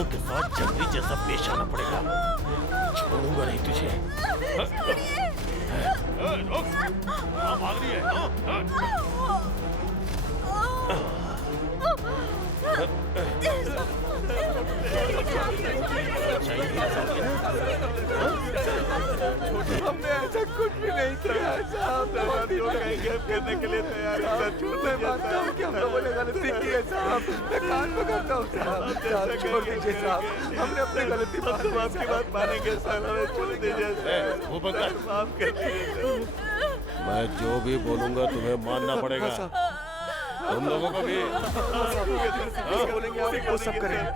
लोगों के साथ जंगली जैसा पेश आना पड़ेगा। छोड़ूंगा नहीं तुझे। रुक, कहाँ भाग रही है? हमने ऐसा कुछ भी नहीं किया साहब। करने के लिए तैयार मैं मानता हूँ कि हम लोगों ने गलती की है साहब। मैं कान पकड़ता हूँ साहब। छोड़ दीजिए साहब, हमने अपनी गलती आपकी बात मानेंगे सर। हमें छोड़ दीजिए। वो बंकर, माफ कर दीजिए। मैं जो भी बोलूंगा तुम्हें मानना पड़ेगा। तुम लोगों को भी बोलेंगे वो सब करेंगे।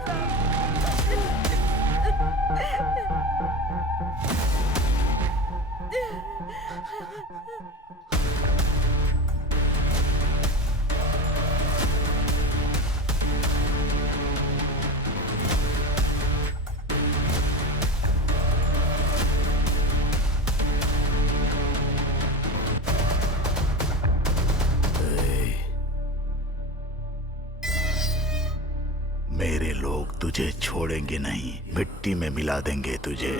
मेरे लोग तुझे छोड़ेंगे नहीं, मिट्टी में मिला देंगे तुझे।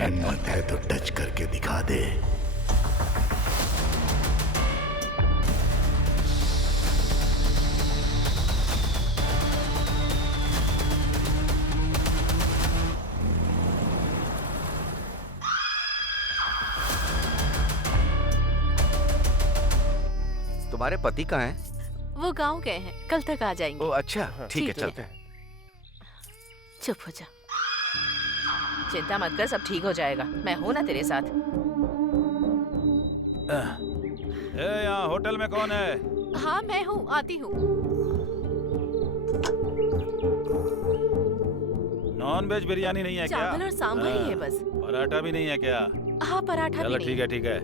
हिम्मत है तो टच करके दिखा दे। तुम्हारे पति कहाँ हैं? वो गांव गए हैं, कल तक आ जाएंगे। ओ अच्छा, ठीक है, चलते हैं। चुप हो जा। चिंता मत कर, सब ठीक हो जाएगा। मैं हूं ना तेरे साथ। यहाँ होटल में कौन है? हाँ मैं हूँ, आती हूँ। नॉन वेज बिरयानी नहीं है क्या? चावल और सांभर ही है बस। पराठा भी नहीं है क्या? हाँ पराठा भी चलो नहीं। ठीक है, ठीक है।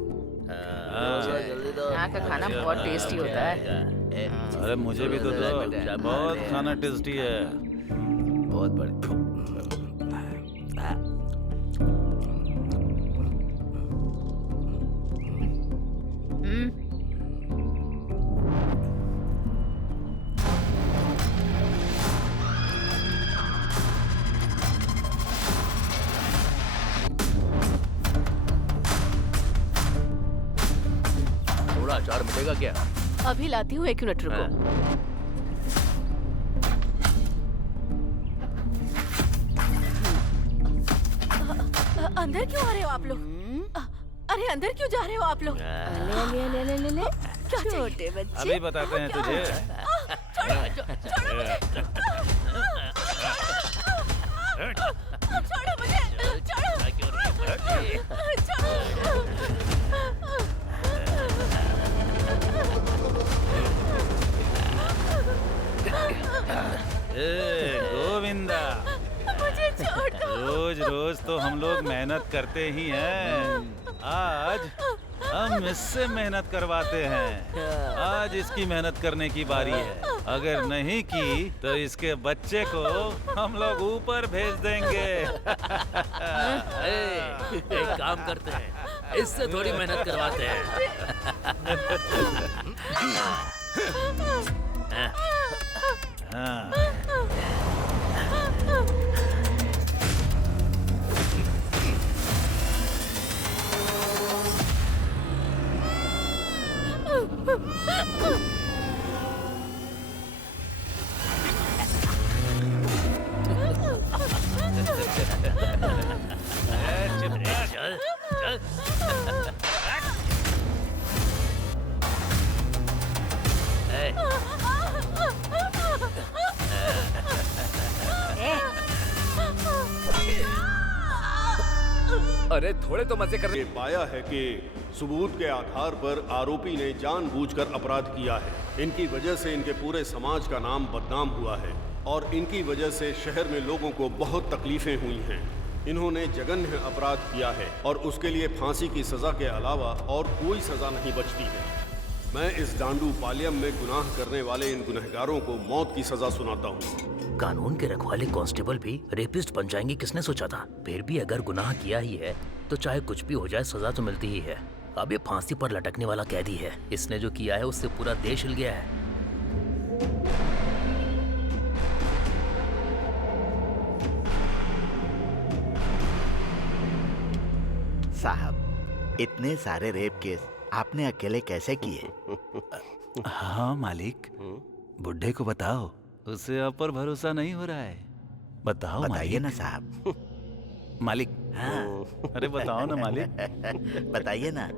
यहाँ का खाना बहुत टेस्टी होता है। अरे मुझे भी तो दो, बहुत खाना टेस्टी है। बहुत बढ़िया। थोड़ा अचार मिलेगा क्या? अभी लाती हूँ, 1 मिनट रुको। अंदर क्यों आ रहे हो आप लोग? अरे अंदर क्यों जा रहे हो आप लोग? ले क्या छोटे बच्चे? अभी बताते हैं तुझे। छोड़ो मुझे, गोविंदा, मुझे छोड़ दो। रोज रोज तो हम लोग मेहनत करते ही हैं। आज हम इससे मेहनत करवाते हैं। आज इसकी मेहनत करने की बारी है। अगर नहीं की तो इसके बच्चे को हम लोग ऊपर भेज देंगे। एक काम करते हैं, इससे थोड़ी मेहनत करवाते हैं। हाँ। चल चल। अरे थोड़े तो मजे कर। ये पाया है कि सबूत के आधार पर आरोपी ने जानबूझकर अपराध किया है। इनकी वजह से इनके पूरे समाज का नाम बदनाम हुआ है और इनकी वजह से शहर में लोगों को बहुत तकलीफें हुई हैं। इन्होंने जघन्य अपराध किया है और उसके लिए फांसी की सजा के अलावा और कोई सजा नहीं बचती है। मैं इस डांडू पालियम में गुनाह करने वाले इन गुनहगारों को मौत की सजा सुनाता हूँ। कानून के रखवाले कांस्टेबल भी रेपिस्ट बन जाएंगे, किसने सोचा था? फिर भी अगर गुनाह किया ही है तो चाहे कुछ भी हो जाए सजा तो मिलती ही है। अब ये फांसी पर लटकने वाला कैदी है, इसने जो किया है उससे पूरा देश हिल गया है। साहब, इतने सारे रेप केस आपने अकेले कैसे किए? हाँ मालिक, बुड्ढे को बताओ, उसे आप पर भरोसा नहीं हो रहा है। बताओ बताइए मालिक। ना साहब। मालिक, हाँ अरे बताओ ना मालिक। बताइए ना।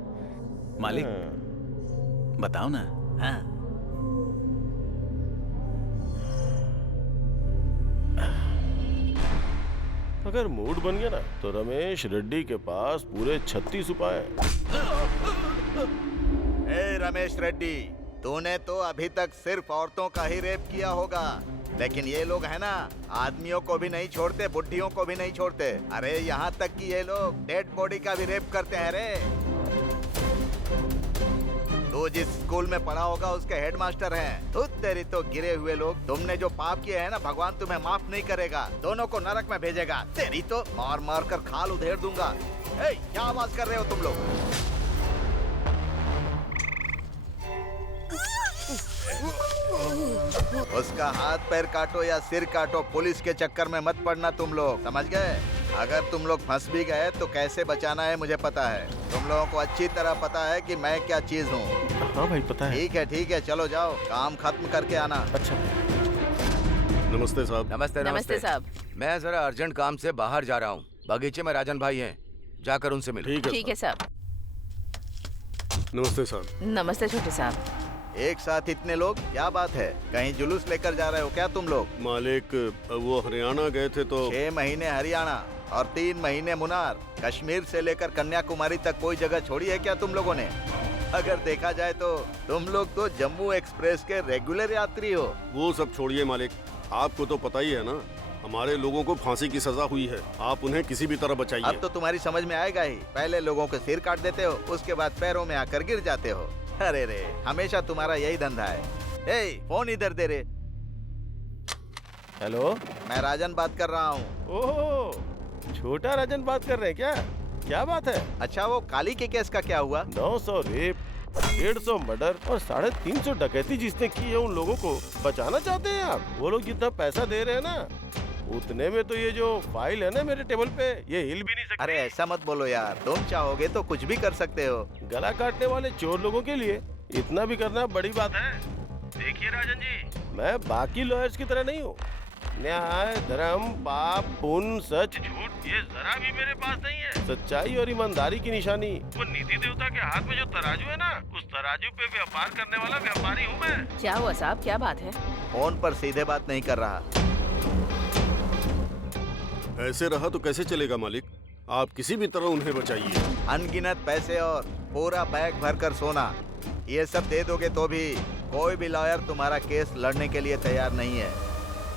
मालिक बताओ ना। हाँ अगर मूड बन गया ना तो रमेश रेड्डी के पास पूरे 36 उपाय हैं। ए रमेश रेड्डी, तूने तो अभी तक सिर्फ औरतों का ही रेप किया होगा, लेकिन ये लोग है ना, आदमियों को भी नहीं छोड़ते, बुढ़ियों को भी नहीं छोड़ते। अरे यहाँ तक कि ये लोग डेड बॉडी का भी रेप करते हैं रे। तू जिस स्कूल में पढ़ा होगा उसके हेडमास्टर हैं। तू तेरी तो गिरे हुए लोग, तुमने जो पाप किए हैं ना, भगवान तुम्हें माफ नहीं करेगा, दोनों को नरक में भेजेगा। तेरी तो मार मार कर खाल उधेड़ दूंगा। ए, क्या आवाज कर रहे हो तुम लोग? उसका हाथ पैर काटो या सिर काटो, पुलिस के चक्कर में मत पड़ना तुम लोग, समझ गए? अगर तुम लोग फंस भी गए तो कैसे बचाना है मुझे पता है। तुम लोगों को अच्छी तरह पता है कि मैं क्या चीज हूँ। हाँ भाई पता है। ठीक है, चलो जाओ, काम खत्म करके आना। अच्छा नमस्ते साहब। नमस्ते नमस्ते साहब। मैं जरा अर्जेंट काम से बाहर जा रहा हूँ। बगीचे में राजन भाई हैं, जाकर उनसे मिलो। ठीक है साहब। नमस्ते साहब। नमस्ते छोटे साहब। एक साथ इतने लोग, क्या बात है? कहीं जुलूस लेकर जा रहे हो क्या तुम लोग? मालिक, वो हरियाणा गए थे तो 6 महीने हरियाणा और 3 महीने मुनार, कश्मीर से लेकर कन्याकुमारी तक कोई जगह छोड़ी है क्या तुम लोगों ने? अगर देखा जाए तो तुम लोग तो जम्मू एक्सप्रेस के रेगुलर यात्री हो। वो सब छोड़िए मालिक, आपको तो पता ही है ना, हमारे लोगों को फांसी की सजा हुई है। आप उन्हें किसी भी तरह बचाइए। अब तो तुम्हारी समझ में आएगा ही। पहले लोगों के सिर काट देते हो, उसके बाद पैरों में आकर गिर जाते हो। अरे रे, हमेशा तुम्हारा यही धंधा है। ए, फोन इधर दे रे। हेलो, मैं राजन बात कर रहा हूँ। ओह छोटा राजन बात कर रहे हैं क्या? क्या बात है? अच्छा, वो काली के केस का क्या हुआ? 900 रेप, 150 मर्डर और 350 डकैती जिसने की है, उन लोगों को बचाना चाहते हैं आप? वो लोग जितना पैसा दे रहे हैं ना, उतने में तो ये जो फाइल है ना मेरे टेबल पे, ये हिल भी नहीं सकती। अरे ऐसा मत बोलो यार, तुम चाहोगे तो कुछ भी कर सकते हो। गला काटने वाले चोर लोगों के लिए इतना भी करना बड़ी बात है। देखिए राजन जी, मैं बाकी लॉयर्स की तरह नहीं हूँ। न्याय, धर्म, पाप, पुण्य, सच, झूठ, ये जरा भी मेरे पास नहीं है। सच्चाई और ईमानदारी की निशानी वो निधि देवता के हाथ में जो तराजू है ना, उस तराजू पे व्यापार करने वाला व्यापारी हूँ मैं। क्या हुआ साहब, क्या बात है? फोन पर सीधे बात नहीं कर रहा। ऐसे रहा तो कैसे चलेगा मालिक, आप किसी भी तरह उन्हें बचाइए। अनगिनत पैसे और पूरा बैग भरकर सोना, ये सब दे दोगे तो भी कोई भी लॉयर तुम्हारा केस लड़ने के लिए तैयार नहीं है।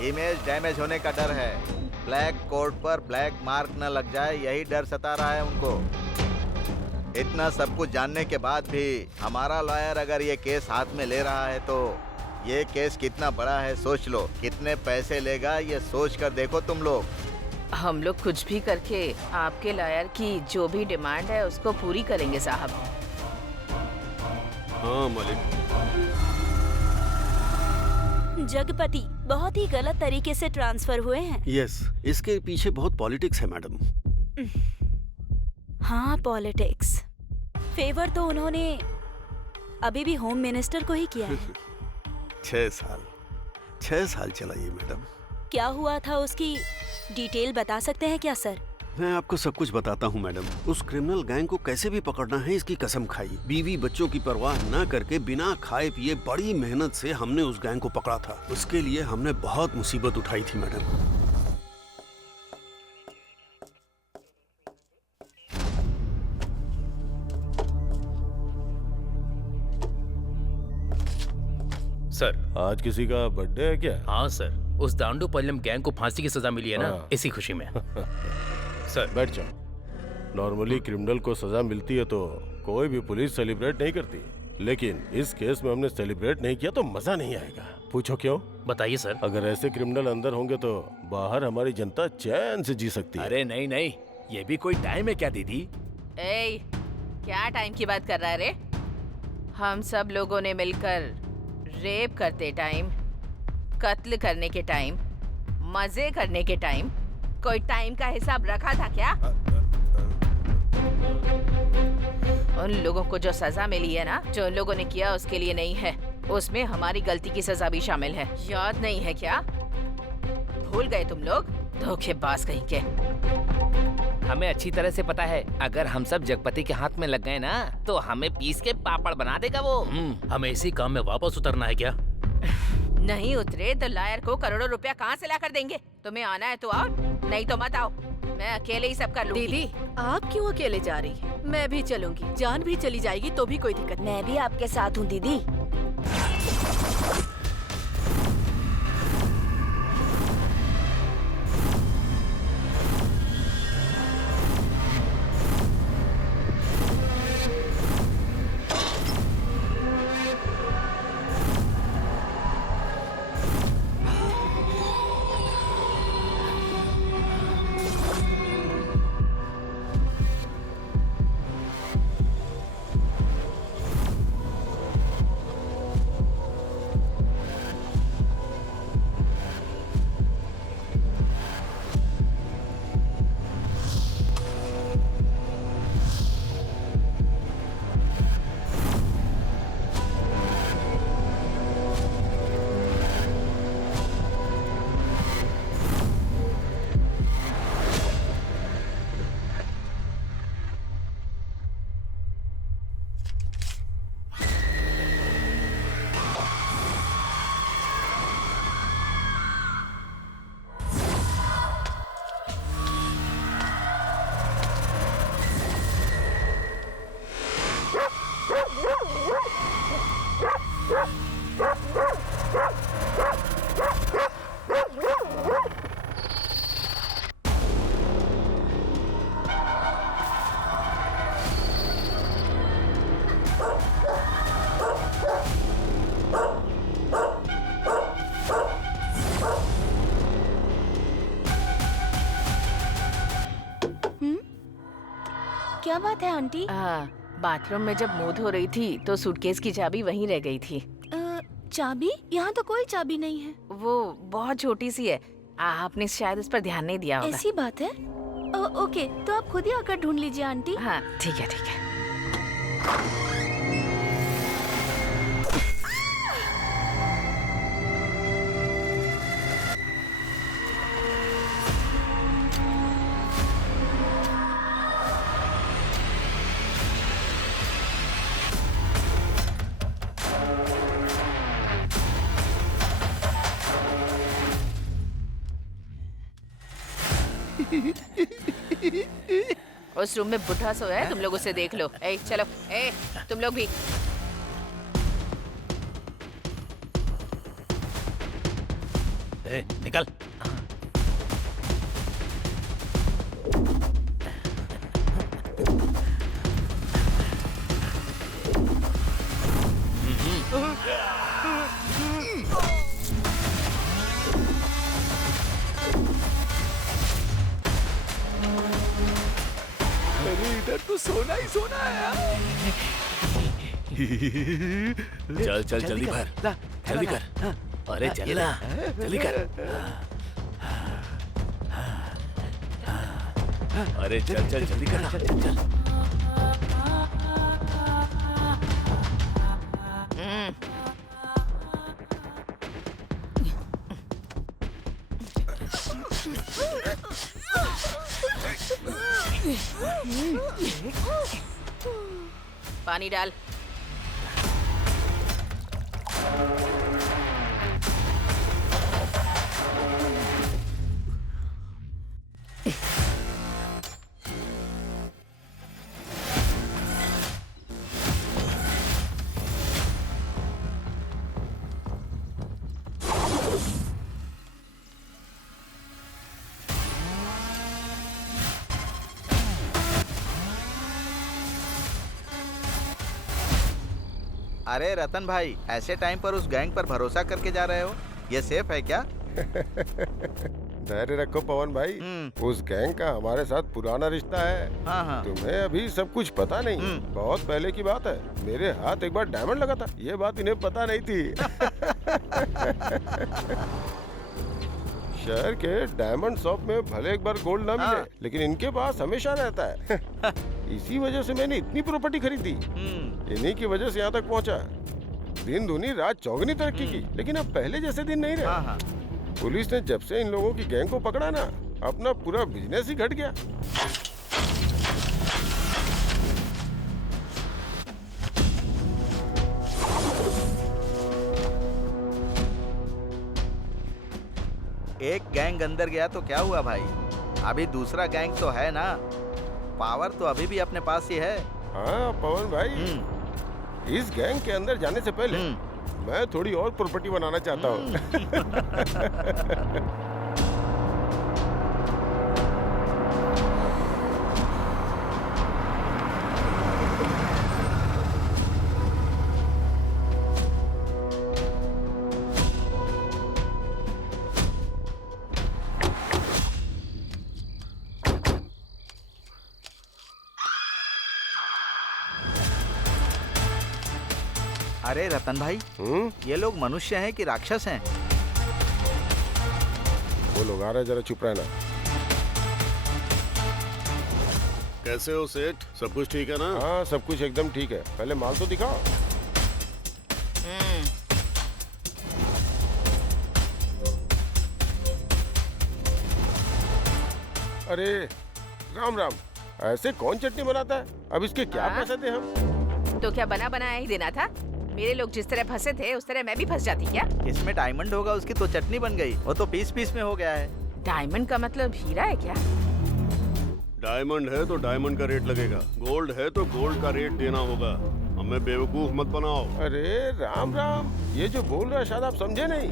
इमेज डैमेज होने का डर है, ब्लैक कोर्ट पर ब्लैक मार्क न लग जाए, यही डर सता रहा है उनको। इतना सब कुछ जानने के बाद भी हमारा लॉयर अगर ये केस हाथ में ले रहा है तो ये केस कितना बड़ा है सोच लो। कितने पैसे लेगा ये सोच कर देखो तुम लोग। हम लोग कुछ भी करके आपके लॉयर की जो भी डिमांड है उसको पूरी करेंगे साहब। हाँ मालिक। जगपति बहुत ही गलत तरीके से ट्रांसफर हुए हैं। यस, इसके पीछे बहुत पॉलिटिक्स है मैडम। हाँ, पॉलिटिक्स। फेवर तो उन्होंने अभी भी होम मिनिस्टर को ही किया है। 6 साल चला ये मैडम। क्या हुआ था उसकी डिटेल बता सकते हैं क्या सर? मैं आपको सब कुछ बताता हूँ मैडम। उस क्रिमिनल गैंग को कैसे भी पकड़ना है इसकी कसम खाई। बीवी बच्चों की परवाह न करके बिना खाए पिए बड़ी मेहनत से हमने उस गैंग को पकड़ा था। उसके लिए हमने बहुत मुसीबत उठाई थी मैडम। सर। आज किसी का बर्थडे है क्या? हाँ सर, उस दांडू पालियम गैंग को फांसी की सजा मिली है ना, हाँ। इसी खुशी में। सर बैठ जाओ। नॉर्मली क्रिमिनल को सजा मिलती है तो कोई भी पुलिस सेलिब्रेट नहीं करती। लेकिन इस केस में हमने सेलिब्रेट नहीं किया तो मजा नहीं आएगा। पूछो क्यों? बताइए सर। अगर ऐसे क्रिमिनल अंदर होंगे तो बाहर हमारी जनता चैन से जी सकती है। अरे नहीं नहीं, ये भी कोई टाइम है क्या दीदी? ए, क्या टाइम की बात कर रहा है रे? हम सब लोगों ने मिलकर रेप करते टाइम, कत्ल करने के टाइम, मजे करने के टाइम कोई टाइम का हिसाब रखा था क्या? उन लोगों को जो सजा मिली है ना, जो उन लोगों ने किया उसके लिए नहीं है, उसमें हमारी गलती की सजा भी शामिल है। याद नहीं है क्या? भूल गए तुम लोग? धोखेबाज कहीं के। हमें अच्छी तरह से पता है, अगर हम सब जगपति के हाथ में लग गए ना तो हमें पीस के पापड़ बना देगा वो। हमें इसी काम में वापस उतरना है क्या? नहीं उतरे तो लायर को करोड़ों रुपया कहाँ से ला कर देंगे? तुम्हें आना है तो आओ, नहीं तो मत आओ। मैं अकेले ही सब कर लूंगी। दीदी, आप क्यों अकेले जा रही हैं? मैं भी चलूंगी। जान भी चली जाएगी तो भी कोई दिक्कत नहीं। मैं भी आपके साथ हूँ दीदी। क्या बात है आंटी? बाथरूम में जब मुंह धो रही थी तो सूटकेस की चाबी वहीं रह गई थी। चाबी? यहाँ तो कोई चाबी नहीं है। वो बहुत छोटी सी है, आपने शायद उस पर ध्यान नहीं दिया होगा। ऐसी बात है? ओके, तो आप खुद ही आकर ढूंढ लीजिए आंटी। हाँ ठीक है ठीक है। उस रूम में बुढ़ा सोया है, तुम लोग उसे देख लो। ए चलो, ए तुम लोग भी। निकल। इधर तो सोना ही सोना है यार। चल चल जल्दी भर, जल्दी कर। अरे चल ना, जल्दी कर। अरे चल चल जल्दी कर, चल चल। पानी डाल। अरे रतन भाई, ऐसे टाइम पर उस गैंग पर भरोसा करके जा रहे हो? ये सेफ है क्या? धैर्य रखो पवन भाई, उस गैंग का हमारे साथ पुराना रिश्ता है। हाँ। तुम्हें अभी सब कुछ पता नहीं, बहुत पहले की बात है। मेरे हाथ एक बार डायमंड लगा था, ये बात इन्हें पता नहीं थी। शहर के डायमंड शॉप में भले एक बार गोल्ड ना मिले, लेकिन इनके पास हमेशा रहता है। इसी वजह से मैंने इतनी प्रॉपर्टी खरीदी, इन्हीं की वजह से यहाँ तक पहुँचा। दिन दूनी रात चौगनी तरक्की की, लेकिन अब पहले जैसे दिन नहीं रहे। पुलिस ने जब से इन लोगों की गैंग को पकड़ा ना, अपना पूरा बिजनेस ही घट गया। एक गैंग अंदर गया तो क्या हुआ भाई, अभी दूसरा गैंग तो है ना। पावर तो अभी भी अपने पास ही है। हाँ पवन भाई, इस गैंग के अंदर जाने से पहले मैं थोड़ी और प्रॉपर्टी बनाना चाहता हूँ। अरे रतन भाई, ये लोग मनुष्य हैं कि राक्षस हैं? वो लोग आ रहे, जरा चुप रहना। कैसे हो सेठ, सब कुछ ठीक है ना? हाँ सब कुछ एकदम ठीक है, पहले माल तो दिखाओ। अरे राम राम, ऐसे कौन चटनी बनाता है? अब इसके क्या पैसे दे हम? तो क्या बना बनाया ही देना था? मेरे लोग जिस तरह फंसे थे उस तरह मैं भी फंस जाती क्या? इसमें डायमंड होगा, उसकी तो चटनी बन गई। वो तो पीस पीस में हो गया है। डायमंड का मतलब हीरा है क्या? डायमंड है तो डायमंड का रेट लगेगा, गोल्ड है तो गोल्ड का रेट देना होगा। हमें बेवकूफ मत बनाओ। अरे राम राम, ये जो बोल रहा है शायद आप समझे नहीं।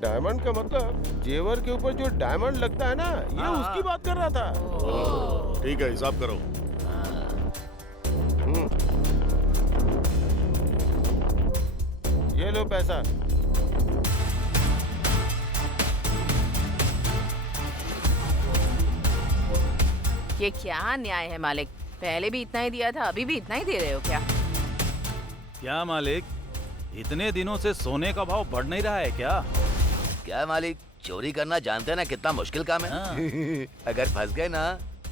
डायमंड का मतलब जेवर के ऊपर जो डायमंड लगता है ना, ये उसकी बात कर रहा था। ठीक है, हिसाब करो। ये लो पैसा। ये क्या न्याय है मालिक? पहले भी इतना ही दिया था, अभी भी इतना ही दे रहे हो क्या? क्या मालिक, इतने दिनों से सोने का भाव बढ़ नहीं रहा है क्या? क्या मालिक, चोरी करना जानते हैं ना कितना मुश्किल काम है। अगर फंस गए ना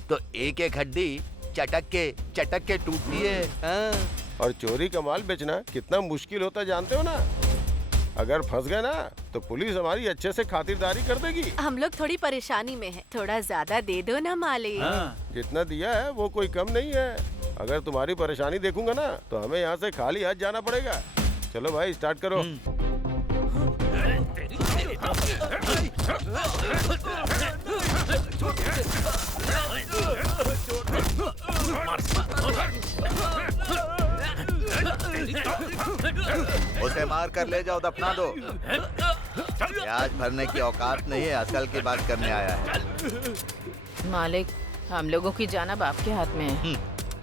तो एक एक हड्डी चटक के टूटती है। और चोरी का माल बेचना कितना मुश्किल होता जानते हो ना? अगर फंस गए ना तो पुलिस हमारी अच्छे से खातिरदारी कर देगी। हम लोग थोड़ी परेशानी में हैं, थोड़ा ज्यादा दे दो ना मालिक। जितना दिया है वो कोई कम नहीं है। अगर तुम्हारी परेशानी देखूंगा ना तो हमें यहाँ से खाली हाथ जाना पड़ेगा। चलो भाई स्टार्ट करो। उसे मार कर ले जाओ, दफना दो। ब्याज भरने की औकात नहीं है, असल की बात करने आया है। मालिक, हम लोगों की जान अब आपके हाथ में है।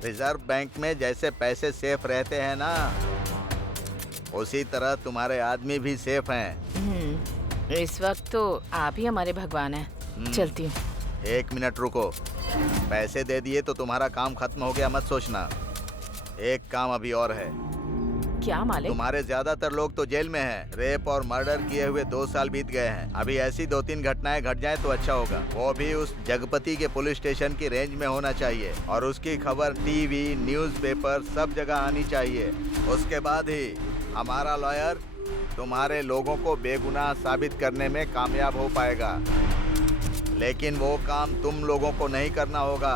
रिजर्व बैंक में जैसे पैसे सेफ रहते हैं ना, उसी तरह तुम्हारे आदमी भी सेफ हैं। इस वक्त तो आप ही हमारे भगवान हैं। चलती हूँ। 1 मिनट रुको। पैसे दे दिए तो तुम्हारा काम खत्म हो गया मत सोचना। एक काम अभी और है। क्या मालिक? तुम्हारे ज्यादातर लोग तो जेल में हैं। रेप और मर्डर किए हुए 2 साल बीत गए हैं। अभी ऐसी 2-3 घटनाएं घट जाए तो अच्छा होगा। वो भी उस जगपति के पुलिस स्टेशन की रेंज में होना चाहिए और उसकी खबर टीवी, न्यूज़पेपर सब जगह आनी चाहिए। उसके बाद ही हमारा लॉयर तुम्हारे लोगों को बेगुनाह साबित करने में कामयाब हो पाएगा। लेकिन वो काम तुम लोगों को नहीं करना होगा,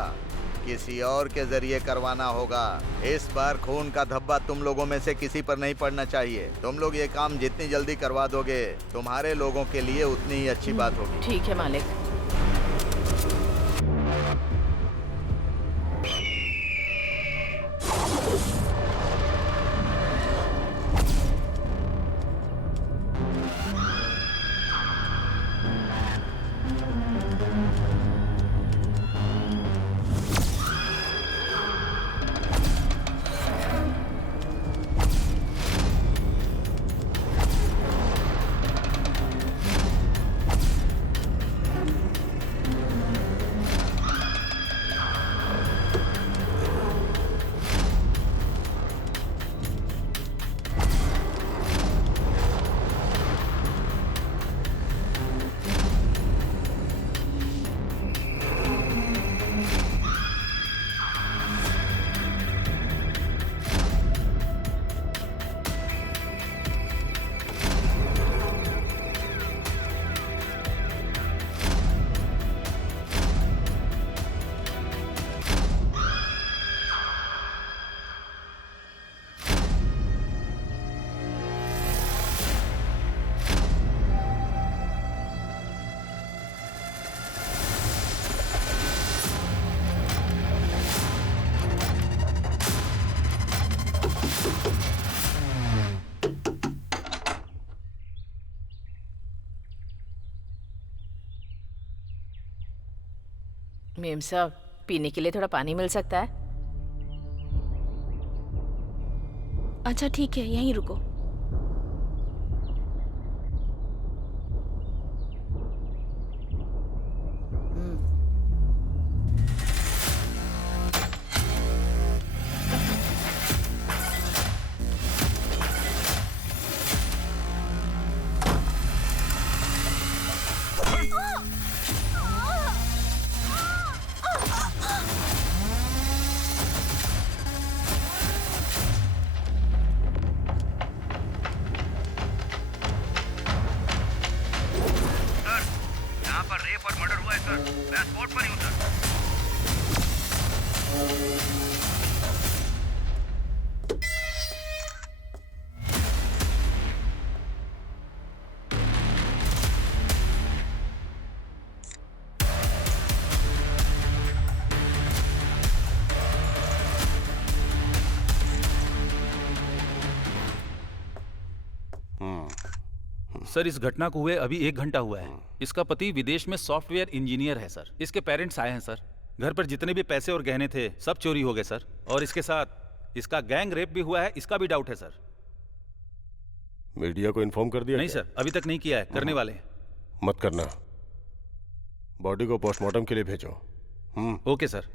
किसी और के जरिए करवाना होगा। इस बार खून का धब्बा तुम लोगों में से किसी पर नहीं पड़ना चाहिए। तुम लोग ये काम जितनी जल्दी करवा दोगे तुम्हारे लोगों के लिए उतनी ही अच्छी बात होगी। ठीक है मालिक। मेम साहब, पीने के लिए थोड़ा पानी मिल सकता है? अच्छा ठीक है, यहीं रुको। सर, इस घटना को हुए अभी 1 घंटा हुआ है। इसका पति विदेश में सॉफ्टवेयर इंजीनियर है सर। इसके पेरेंट्स आए हैं सर। घर पर जितने भी पैसे और गहने थे सब चोरी हो गए सर। और इसके साथ इसका गैंग रेप भी हुआ है, इसका भी डाउट है सर। मीडिया को इन्फॉर्म कर दिया? नहीं सर, अभी तक नहीं किया है, करने वाले हैं। मत करना, बॉडी को पोस्टमार्टम के लिए भेजो। Okay sir.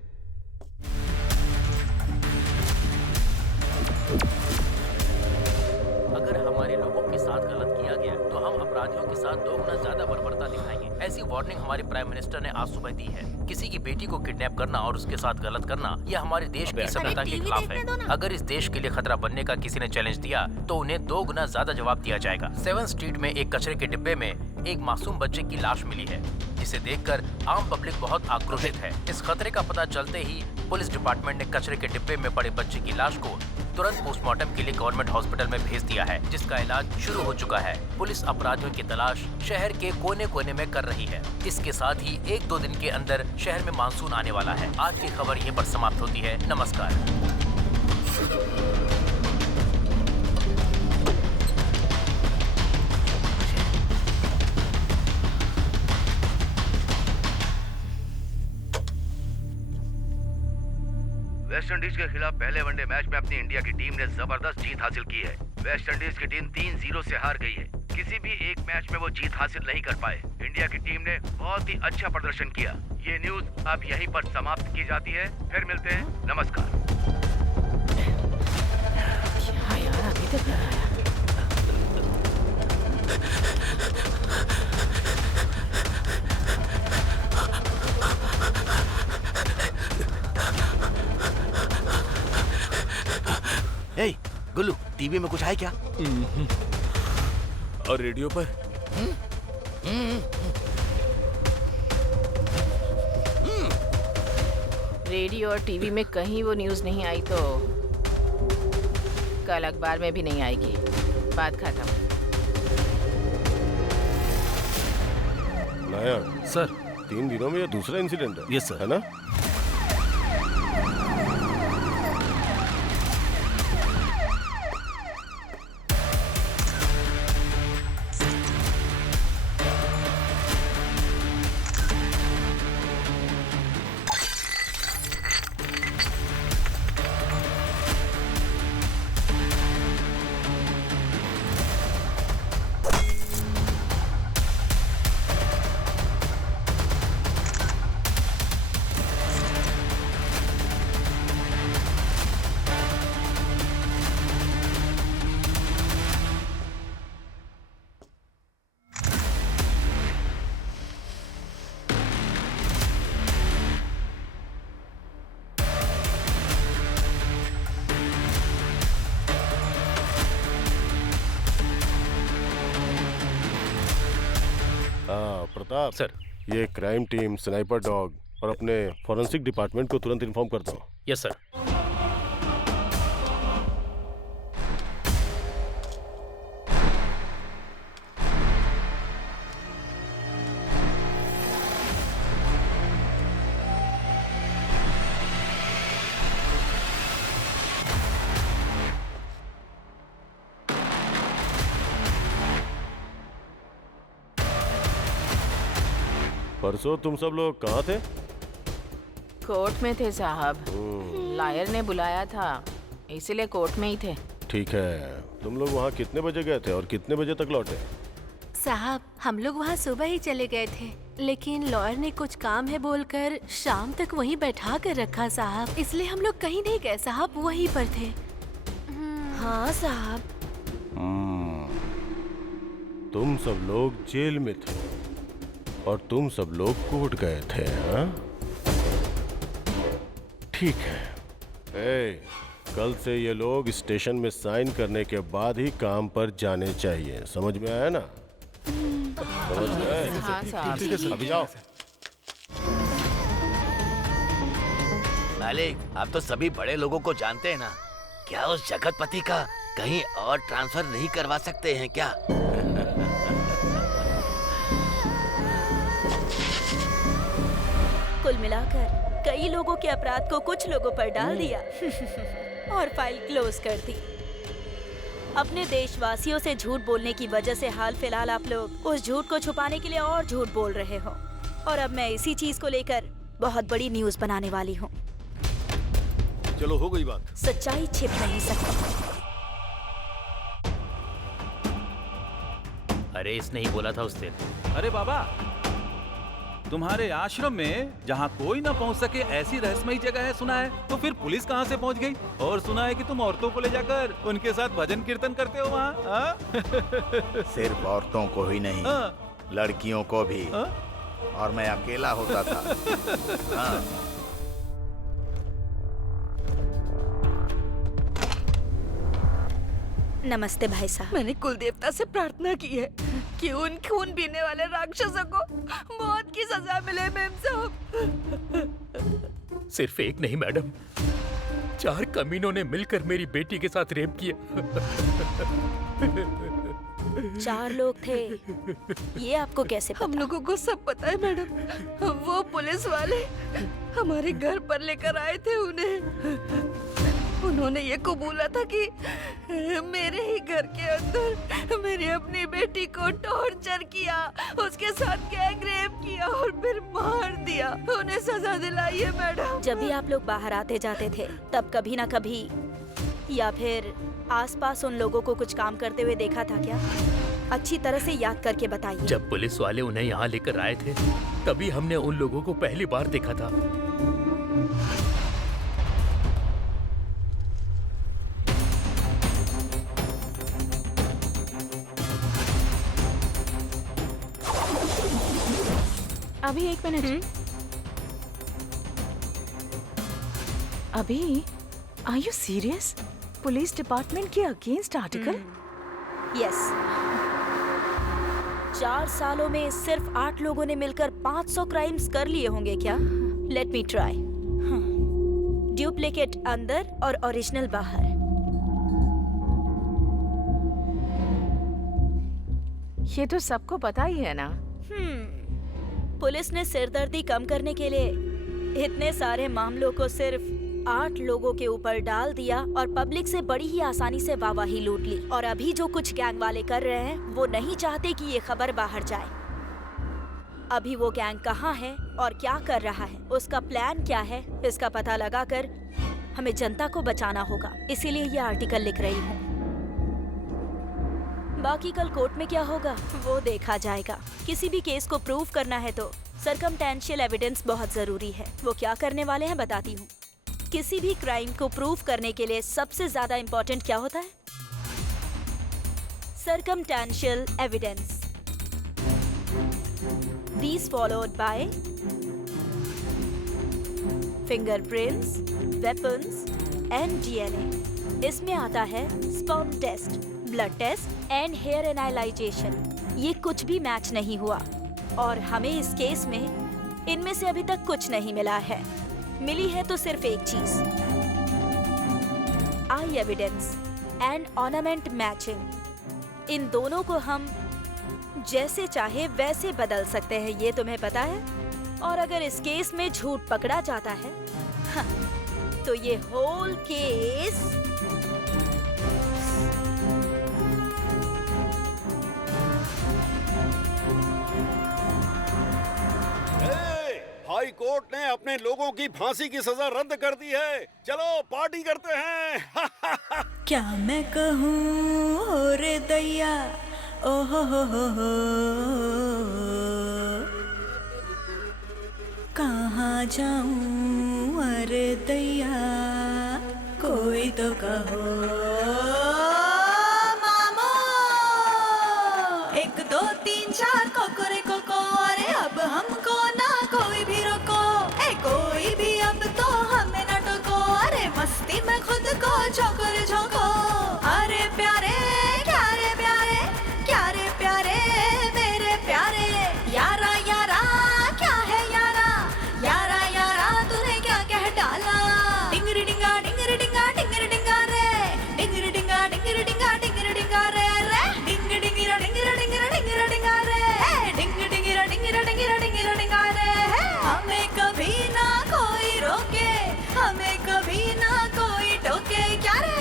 अगर हमारे लोगों के साथ गलत किया गया तो हम अपराधियों के साथ 2 गुना ज्यादा बर्बरता दिखाएंगे। ऐसी वार्निंग हमारे प्राइम मिनिस्टर ने आज सुबह दी है। किसी की बेटी को किडनैप करना और उसके साथ गलत करना यह हमारे देश की सभ्यता के खिलाफ है। अगर इस देश के लिए खतरा बनने का किसी ने चैलेंज दिया तो उन्हें 2 गुना ज्यादा जवाब दिया जाएगा। 7 स्ट्रीट में एक कचरे के डिब्बे में एक मासूम बच्चे की लाश मिली है, जिसे देखकर आम पब्लिक बहुत आक्रोशित है। इस खतरे का पता चलते ही पुलिस डिपार्टमेंट ने कचरे के डिब्बे में पड़े बच्चे की लाश को तुरंत पोस्टमार्टम के लिए गवर्नमेंट हॉस्पिटल में भेज दिया है, जिसका इलाज शुरू हो चुका है। पुलिस अपराधियों की तलाश शहर के कोने कोने में कर रही है। इसके साथ ही 1-2 दिन के अंदर शहर में मानसून आने वाला है। आज की खबर यहीं पर समाप्त होती है। नमस्कार। वेस्ट इंडीज के खिलाफ पहले वनडे मैच में अपनी इंडिया की टीम ने जबरदस्त जीत हासिल की है। वेस्ट इंडीज की टीम 3-0 से हार गई है। किसी भी एक मैच में वो जीत हासिल नहीं कर पाए। इंडिया की टीम ने बहुत ही अच्छा प्रदर्शन किया। ये न्यूज अब यहीं पर समाप्त की जाती है। फिर मिलते हैं। नमस्कार। क्या यार, अभी तक नहीं आया। हे गुल्लू, टीवी में कुछ है क्या? और रेडियो पर? रेडियो और टीवी में कहीं वो न्यूज़ नहीं आई तो कल अखबार में भी नहीं आएगी। बात खत्म। नायक सर, 3 दिनों में ये दूसरा इंसिडेंट है। Yes sir. है ना? प्रताप सर, ये क्राइम टीम, स्नाइपर डॉग और अपने फॉरेंसिक डिपार्टमेंट को तुरंत इन्फॉर्म कर दो। Yes sir. परसों तुम सब लोग कहाँ थे? कोर्ट में थे साहब। लॉयर ने बुलाया था, इसीलिए कोर्ट में ही थे। ठीक है, तुम लोग वहाँ कितने बजे गए थे और कितने बजे तक लौटे? साहब हम लोग वहाँ सुबह ही चले गए थे, लेकिन लॉयर ने कुछ काम है बोलकर शाम तक वहीं बैठा कर रखा साहब, इसलिए हम लोग कहीं नहीं गए साहब, वहीं पर थे। हाँ साहब। तुम सब लोग जेल में थे और तुम सब लोग कोर्ट गए थे, हाँ? ठीक है। कल से ये लोग स्टेशन में साइन करने के बाद ही काम पर जाने चाहिए, समझ में आया ना? समझ में आया? हाँ साहब। अभी जाओ। मालिक, आप तो सभी बड़े लोगों को जानते हैं ना, क्या उस जगतपति का कहीं और ट्रांसफर नहीं करवा सकते हैं क्या? कुल मिलाकर कई लोगों के अपराध को कुछ लोगों पर डाल दिया और फाइल क्लोज कर दी। अपने देशवासियों से झूठ बोलने की वजह से हाल फिलहाल आप लोग उस झूठ को छुपाने के लिए और झूठ बोल रहे हो, और अब मैं इसी चीज को लेकर बहुत बड़ी न्यूज बनाने वाली हूँ। चलो हो गई बात। सच्चाई छिप नहीं सकती। अरे इसने ही बोला था उस दिन। अरे बाबा, तुम्हारे आश्रम में जहाँ कोई ना पहुँच सके ऐसी रहस्यमयी जगह है सुना है, तो फिर पुलिस कहाँ से पहुँच गई? और सुना है कि तुम औरतों को ले जाकर उनके साथ भजन कीर्तन करते हो वहाँ। सिर्फ औरतों को ही नहीं, लड़कियों को भी। और मैं अकेला होता था। हाँ। नमस्ते भाई साहब। मैंने कुल देवता से प्रार्थना की है कि उन खून पीने वाले राक्षसों को मौत की सजा मिले मेम साहब। सिर्फ एक नहीं मैडम, 4 कमीनों ने मिलकर मेरी बेटी के साथ रेप किया। 4 लोग थे, ये आपको कैसे पता? हम लोगों को सब पता है मैडम, वो पुलिस वाले हमारे घर पर लेकर आए थे उन्हें। उन्होंने ये कबूला था कि मेरे ही घर के अंदर मेरी अपनी बेटी को टॉर्चर किया, उसके साथ गैंग रेप किया और फिर मार दिया। उन्हें सजा दिलाई है मैडम। जब भी आप लोग बाहर आते जाते थे तब कभी ना कभी या फिर आसपास उन लोगों को कुछ काम करते हुए देखा था क्या? अच्छी तरह से याद करके बताइए। जब पुलिस वाले उन्हें यहाँ लेकर आए थे तभी हमने उन लोगों को पहली बार देखा था। अभी 1 मिनट। अभी are you serious? Police department के अगेंस्ट आर्टिकल? यस। 4 सालों में सिर्फ 8 लोगों ने मिलकर 500 क्राइम्स कर लिए होंगे क्या? Let me try. डुप्लीकेट अंदर और ओरिजिनल बाहर। ये तो सबको पता ही है ना। पुलिस ने सिरदर्दी कम करने के लिए इतने सारे मामलों को सिर्फ 8 लोगों के ऊपर डाल दिया और पब्लिक से बड़ी ही आसानी से वाहवाही लूट ली। और अभी जो कुछ गैंग वाले कर रहे हैं वो नहीं चाहते कि ये खबर बाहर जाए। अभी वो गैंग कहाँ है और क्या कर रहा है, उसका प्लान क्या है, इसका पता लगाकर हमें जनता को बचाना होगा। इसीलिए ये आर्टिकल लिख रही हूँ। बाकी कल कोर्ट में क्या होगा वो देखा जाएगा। किसी भी केस को प्रूव करना है तो सर्कमटेंशियल एविडेंस बहुत जरूरी है। वो क्या करने वाले हैं बताती हूँ। किसी भी क्राइम को प्रूव करने के लिए सबसे ज्यादा इम्पोर्टेंट क्या होता है? Circumstantial evidence. These followed by fingerprints, weapons and DNA. इसमें आता है sperm test, blood test and hair analyzation. ये कुछ भी मैच नहीं हुआ और हमें इस केस में इनमें से अभी तक कुछ नहीं मिला है। मिली है तो सिर्फ एक चीज, आई एविडेंस एंड ऑर्नामेंट मैचिंग। इन दोनों को हम जैसे चाहे वैसे बदल सकते हैं, ये तुम्हें पता है। और अगर इस केस में झूठ पकड़ा जाता है तो ये होल केस हाई कोर्ट ने अपने लोगों की फांसी की सजा रद्द कर दी है। चलो पार्टी करते हैं। क्या मैं कहूँ रे दैया, ओ हो, कहाँ जाऊँ अरे दैया, कोई तो कहो मामो। 1 2 3 4 कोकोरे कोको, अरे अब हमको ना कोई भी रोको, कोई भी अब तो हमें ना टोको, अरे मस्ती में खुद को झोंको रे झोंको। अरे प्यारे क्या रे प्यारे, क्या रे प्यारे मेरे प्यारे, यारा यारा क्या है यारा, यारा यारा तूने क्या कह डाला। डिंगरी डिंगा डिंगरी डिंगा डिंगरी डिंगा रे, डिंगरी डिंगा डिंगरी डिंगा डिंगरी डिंगा रे रे, डिंग डिंगिरा डिंगिरा डिंगिरा डिंगिरा डिंगा रे, डिंग डिंगिरा डिंगिरा डिंगिरा डिंगिरा डिंगा रे। हमें कभी ना कोई रोके, हमें कभी ना कोई टोके, क्या रे।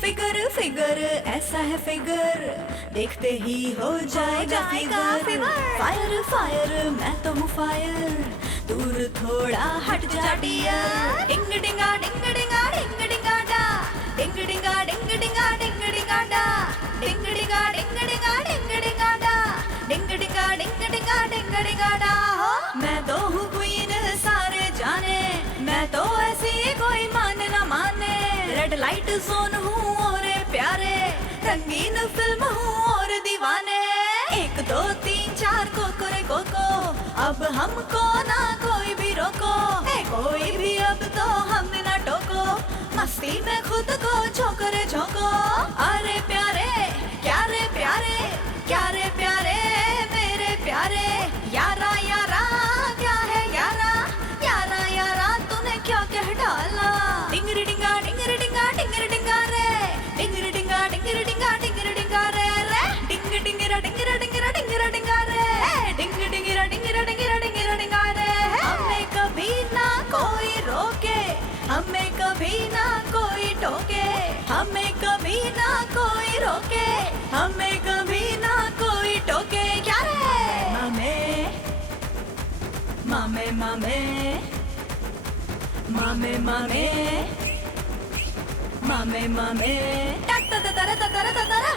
फिगर फिगर ऐसा है फिगर, देखते ही हो जाएगा फिगर। फायर फायर मैं तो हूँ फायर, दूर थोड़ा हट जा डियर। डिंग डिंगा डिंग डिंगा डिंग डिंगा डा, डिंग डिंगा डिंग डिंगा डिंग डिंगा डा, डिंग डिंगा डिंग डिंगा डिंग डिंगा डा, डिंग डिंगा डिंग डिंगा डिंग डिंगा डा। हो मैं तो हूँ क्वीन सारे जाने, मैं तो ऐसी कोई माने ना माने। रेड लाइट जोन हूँ और प्यारे, रंगीन फिल्म हूँ और दीवाने। 1 2 3 4 कोकोरे कोको, अब हमको ना कोई भी रोको, कोई भी अब तो हमें ना टोको, मस्ती में खुद को झोंको रे झोंको। अरे प्यारे क्या रे प्यारे, क्या रे प्यारे मेरे प्यारे, यारा यारा क्या है यारा, यारा यारा तूने क्या कह डाला। डिंगरी डिंगा डिंगरी डिंगा डिंगरी डिंगा रे, डिंगरी डिंगा डिंगरी डिंगा डिंगरी डिंगा रे रे, डिंग डिंगिरा डिंगिरा डिंगिरा डिंगिरा डिंगा रे, डिंग डिंगिरा डिंगिरा डिंगिरा डिंगिरा डिंगा रे। हमें कभी ना कोई रोके, हमें कभी ना कोई टोके, हमें कभी ना कोई रोके, हमें कभी ना कोई टोके, क्या रे। मामे मामे मामे मामे मामे मामे टा टा टा टा टा टा टा।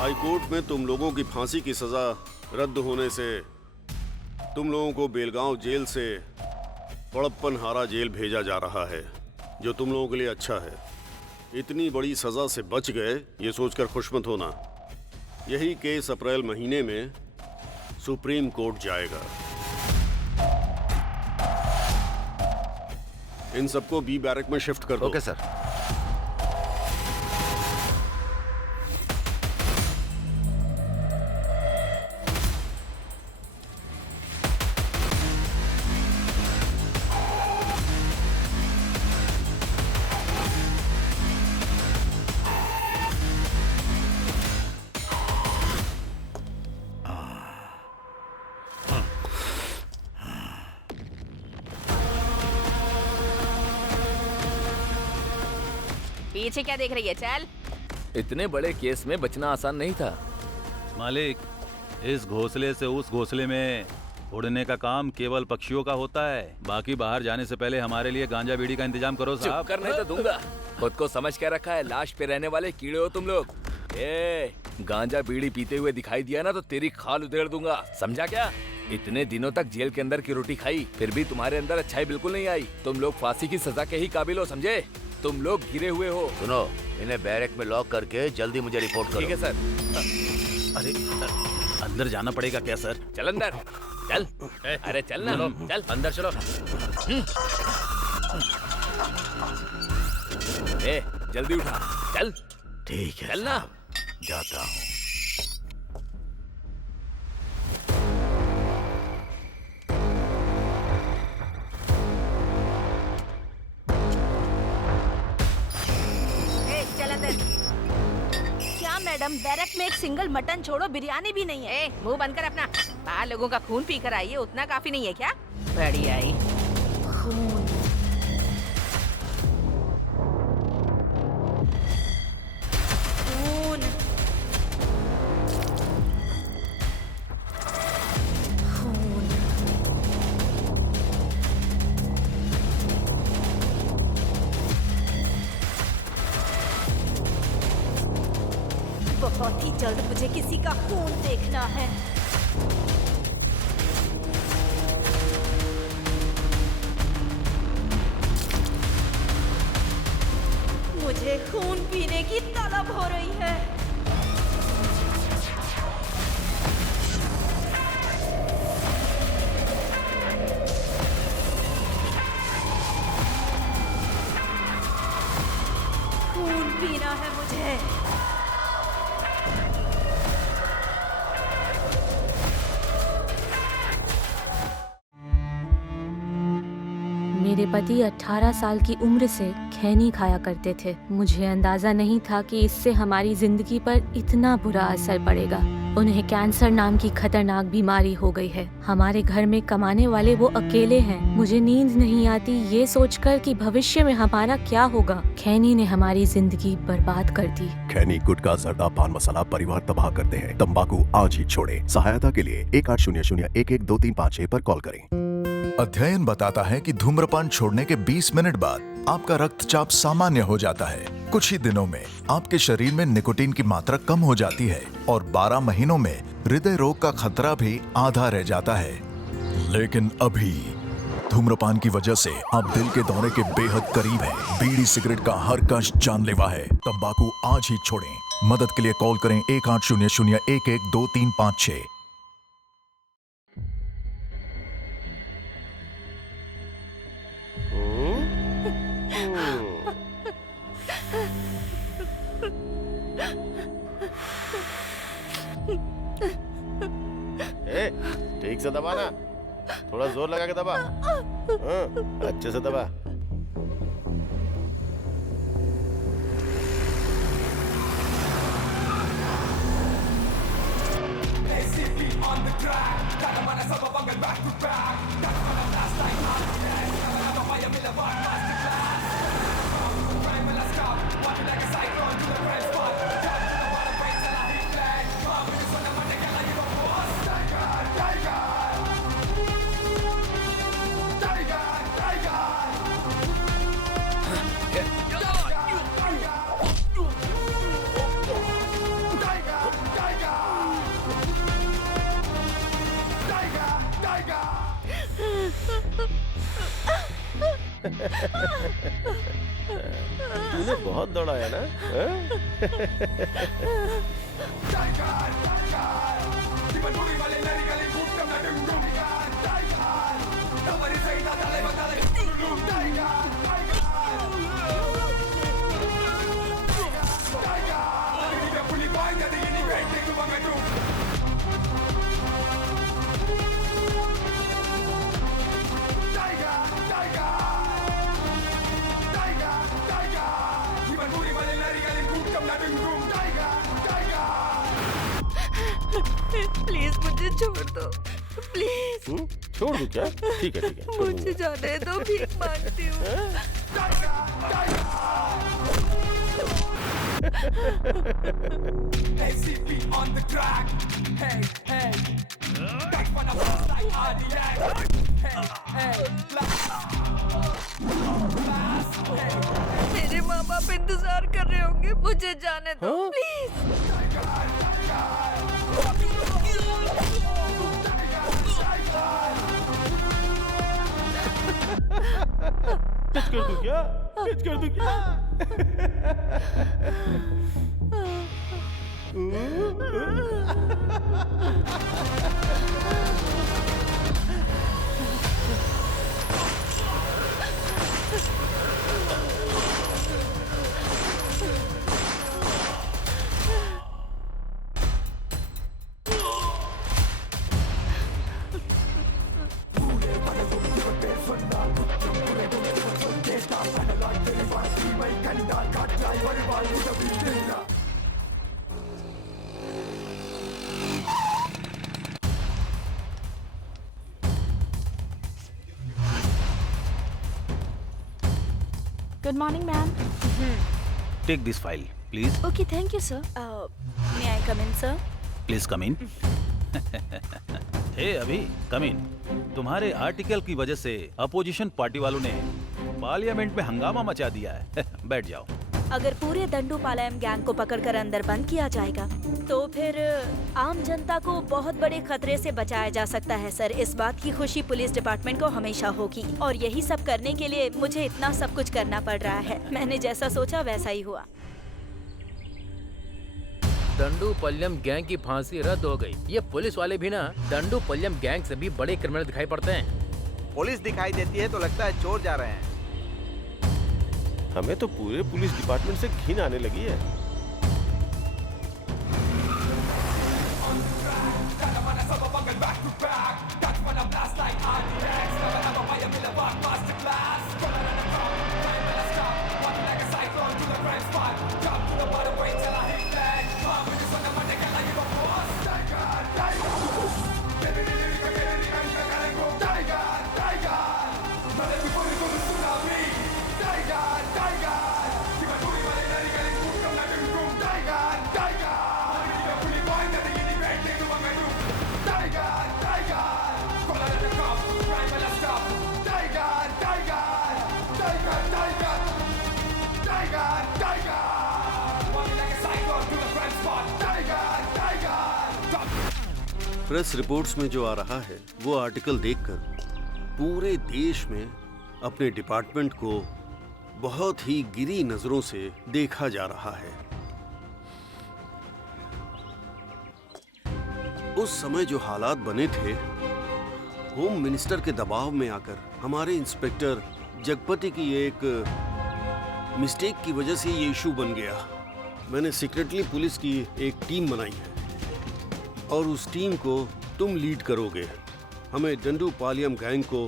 हाई कोर्ट में तुम लोगों की फांसी की सजा रद्द होने से तुम लोगों को बेलगांव जेल से पड़प्पनहारा जेल भेजा जा रहा है, जो तुम लोगों के लिए अच्छा है। इतनी बड़ी सजा से बच गए ये सोचकर खुश मत होना। यही केस अप्रैल महीने में सुप्रीम कोर्ट जाएगा। इन सबको बी बैरक में शिफ्ट कर दो। Okay sir. पीछे क्या देख रही है, चल। इतने बड़े केस में बचना आसान नहीं था। मालिक, इस घोंसले से उस घोंसले में उड़ने का काम केवल पक्षियों का होता है। बाकी बाहर जाने से पहले हमारे लिए गांजा बीड़ी का इंतजाम करो साहब। चुप करने तो दूंगा। खुद को समझ क्या रखा है, लाश पे रहने वाले कीड़े हो तुम लोग। गांजा बीड़ी पीते हुए दिखाई दिया ना तो तेरी खाल उधेड़ दूंगा, समझा क्या? इतने दिनों तक जेल के अंदर की रोटी खाई, फिर भी तुम्हारे अंदर अच्छाई बिल्कुल नहीं आई। तुम लोग फांसी की सजा के ही काबिल हो, समझे? तुम लोग गिरे हुए हो। सुनो, इन्हें बैरक में लॉक करके जल्दी मुझे रिपोर्ट करो। ठीक है सर। अरे अंदर जाना पड़ेगा क्या सर? चल अंदर, चल। अरे चल ना, चल अंदर चलो। ए, जल्दी उठा, चल। ठीक है, चल ना। जाता हूँ। चल अंदर। क्या मैडम, बैरक में एक सिंगल मटन छोड़ो बिरयानी भी नहीं है। मुंह बंद कर अपना। बाहर लोगों का खून पी कर आई है, उतना काफी नहीं है क्या? बड़ी आई खून। खून। खून। बहुत ही जल्द मुझे किसी का खून देखना है। मुझे खून पीने की तलब हो रही है। खून पीना है मुझे। मेरे पति 18 साल की उम्र से खैनी खाया करते थे। मुझे अंदाजा नहीं था कि इससे हमारी जिंदगी पर इतना बुरा असर पड़ेगा। उन्हें कैंसर नाम की खतरनाक बीमारी हो गई है। हमारे घर में कमाने वाले वो अकेले हैं। मुझे नींद नहीं आती ये सोचकर कि भविष्य में हमारा क्या होगा। खैनी ने हमारी जिंदगी बर्बाद कर दी। खैनी, गुटखा, जर्दा, पान मसाला परिवार तबाह करते हैं। तंबाकू आज ही छोड़ें। सहायता के लिए 1800-112356 पर कॉल करें। अध्ययन बताता है कि धूम्रपान छोड़ने के 20 मिनट बाद आपका रक्तचाप सामान्य हो जाता है। कुछ ही दिनों में आपके शरीर में निकोटीन की मात्रा कम हो जाती है और 12 महीनों में हृदय रोग का खतरा भी आधा रह जाता है। लेकिन अभी धूम्रपान की वजह से आप दिल के दौरे के बेहद करीब हैं। बीड़ी सिगरेट का हर कश जानलेवा है। तंबाकू आज ही छोड़ें। मदद के लिए कॉल करें 1800-112356। ठीक से दबा ना, थोड़ा जोर लगा के दबा। अच्छे से दबा। तूने बहुत दौड़ाया ना? प्लीज मुझे छोड़ दो, प्लीज। छोड़ दूं क्या? ठीक है मुझे जाने दो, भीख मांगती हूँ। मेरे माँ बाप इंतजार कर रहे होंगे, मुझे जाने दो प्लीज। कर दूं क्या? टच कर दूं क्या? Good morning, ma'am. Take this file please. Okay, thank you, sir. May I come in, sir? Please come in. Hey अभी कम इन. तुम्हारे आर्टिकल की वजह से अपोजिशन पार्टी वालों ने पार्लियामेंट में हंगामा मचा दिया है. बैठ जाओ. अगर पूरे दंडूपालयम गैंग को पकड़कर अंदर बंद किया जाएगा तो फिर आम जनता को बहुत बड़े खतरे से बचाया जा सकता है सर। इस बात की खुशी पुलिस डिपार्टमेंट को हमेशा होगी और यही सब करने के लिए मुझे इतना सब कुछ करना पड़ रहा है। मैंने जैसा सोचा वैसा ही हुआ। दंडूपल्यम गैंग की फांसी रद्द हो गई। ये पुलिस वाले भी ना दंडूपल्यम गैंग से भी बड़े क्रिमिनल दिखाई पड़ते हैं। पुलिस दिखाई देती है तो लगता है चोर जा रहे हैं। हमें तो पूरे पुलिस डिपार्टमेंट से घिन आने लगी है। प्रेस रिपोर्ट्स में जो आ रहा है वो आर्टिकल देखकर पूरे देश में अपने डिपार्टमेंट को बहुत ही गिरी नजरों से देखा जा रहा है। उस समय जो हालात बने थे, होम मिनिस्टर के दबाव में आकर हमारे इंस्पेक्टर जगपति की एक मिस्टेक की वजह से ये इशू बन गया। मैंने सीक्रेटली पुलिस की एक टीम बनाई है और उस टीम को तुम लीड करोगे। हमें दंडूपालयम गैंग को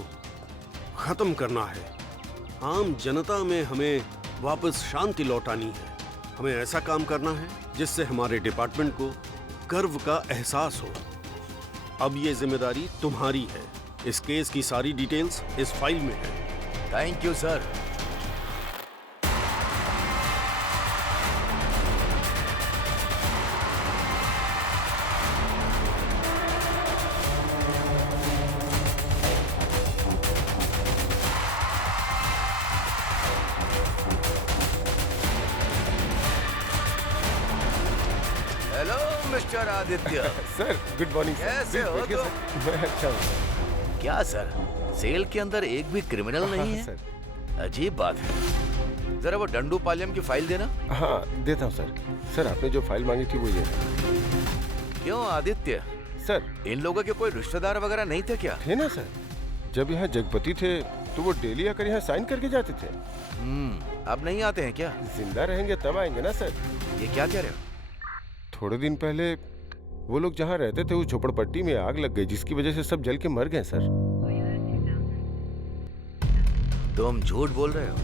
खत्म करना है। आम जनता में हमें वापस शांति लौटानी है। हमें ऐसा काम करना है जिससे हमारे डिपार्टमेंट को गर्व का एहसास हो। अब ये जिम्मेदारी तुम्हारी है। इस केस की सारी डिटेल्स इस फाइल में है। Thank you sir. Hello mister Aditya. Sir good morning. कैसे हो तुम? मैं अच्छा हूँ। क्या सर, सेल के अंदर एक भी क्रिमिनल नहीं है? सर अजीब बात है। जरा वो दंडूपालयम की फाइल देना। हाँ देता हूँ सर। सर आपने जो फाइल मांगी थी वो ये है। क्यों आदित्य, सर इन लोगों के कोई रिश्तेदार वगैरह नहीं थे क्या? थे ना सर। जब यहाँ जगपति थे तो वो डेली आकर यहाँ साइन करके जाते थे। अब नहीं आते हैं क्या? जिंदा रहेंगे तब आएंगे ना सर। ये क्या कह रहे हो? थोड़े दिन पहले वो लोग जहाँ रहते थे उस झोपड़पट्टी में आग लग गई, जिसकी वजह से सब जल के मर गए सर। तुम झूठ बोल रहे हो?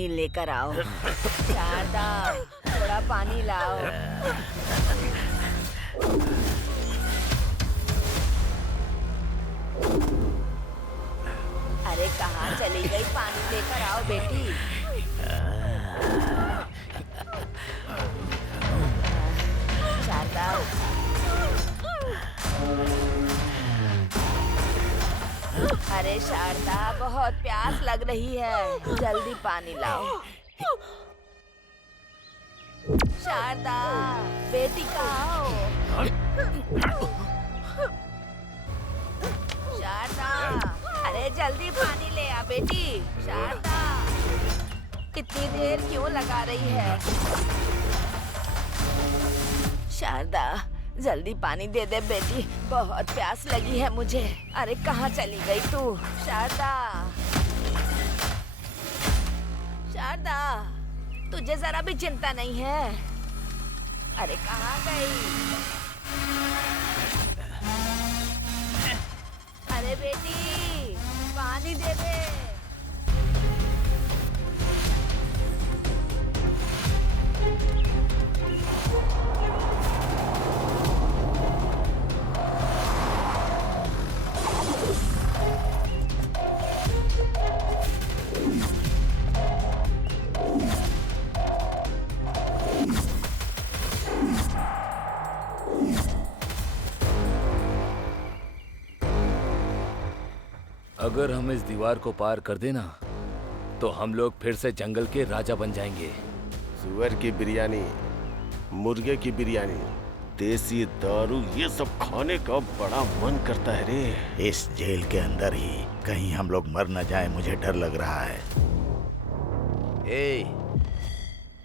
पानी लेकर आओ। शारदा, थोड़ा पानी लाओ। अरे कहाँ चली गई? पानी लेकर आओ बेटी। शारदा, अरे शारदा, बहुत प्यास लग रही है, जल्दी पानी लाओ। शारदा, बेटी कहाँ हो? शारदा, अरे जल्दी पानी ले आ बेटी। शारदा, इतनी देर क्यों लगा रही है? शारदा, जल्दी पानी दे दे बेटी, बहुत प्यास लगी है मुझे। अरे कहाँ चली गई तू? शारदा, शारदा, तुझे जरा भी चिंता नहीं है? अरे कहाँ गई? अरे बेटी, पानी दे दे। अगर हम इस दीवार को पार कर देना तो हम लोग फिर से जंगल के राजा बन जाएंगे। सुअर की बिरयानी, मुर्गे की बिरयानी, देसी दारू, ये सब खाने का बड़ा मन करता है रे। इस जेल के अंदर ही कहीं हम लोग मर न जाए, मुझे डर लग रहा है।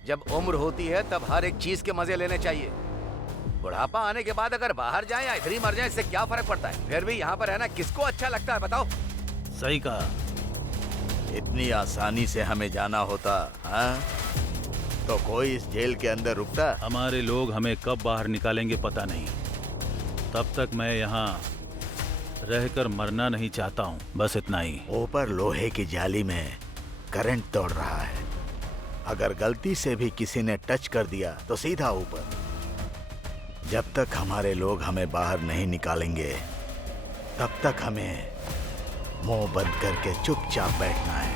जब उम्र होती है तब हर एक चीज के मजे लेने चाहिए। बुढ़ापा आने के बाद अगर बाहर जाए या इधर ही मर जाए, इससे क्या फर्क पड़ता है? फिर भी यहाँ पर रहना किसको अच्छा लगता है बताओ? सही कहा। इतनी आसानी से हमें जाना होता, हाँ? तो कोई इस जेल के अंदर रुकता? हमारे लोग हमें कब बाहर निकालेंगे पता नहीं। तब तक मैं यहाँ रहकर मरना नहीं चाहता हूँ, बस इतना ही। ऊपर लोहे की जाली में करंट दौड़ रहा है, अगर गलती से भी किसी ने टच कर दिया तो सीधा ऊपर। जब तक हमारे लोग हमें बाहर नहीं निकालेंगे तब तक हमें मुंह बंद करके चुपचाप बैठना है।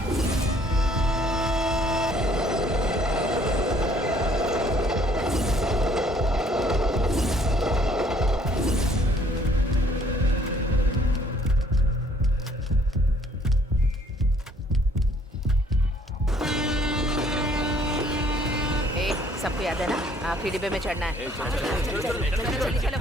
सबको याद है ना, आखिरी डिब्बे में चढ़ना है। चलो।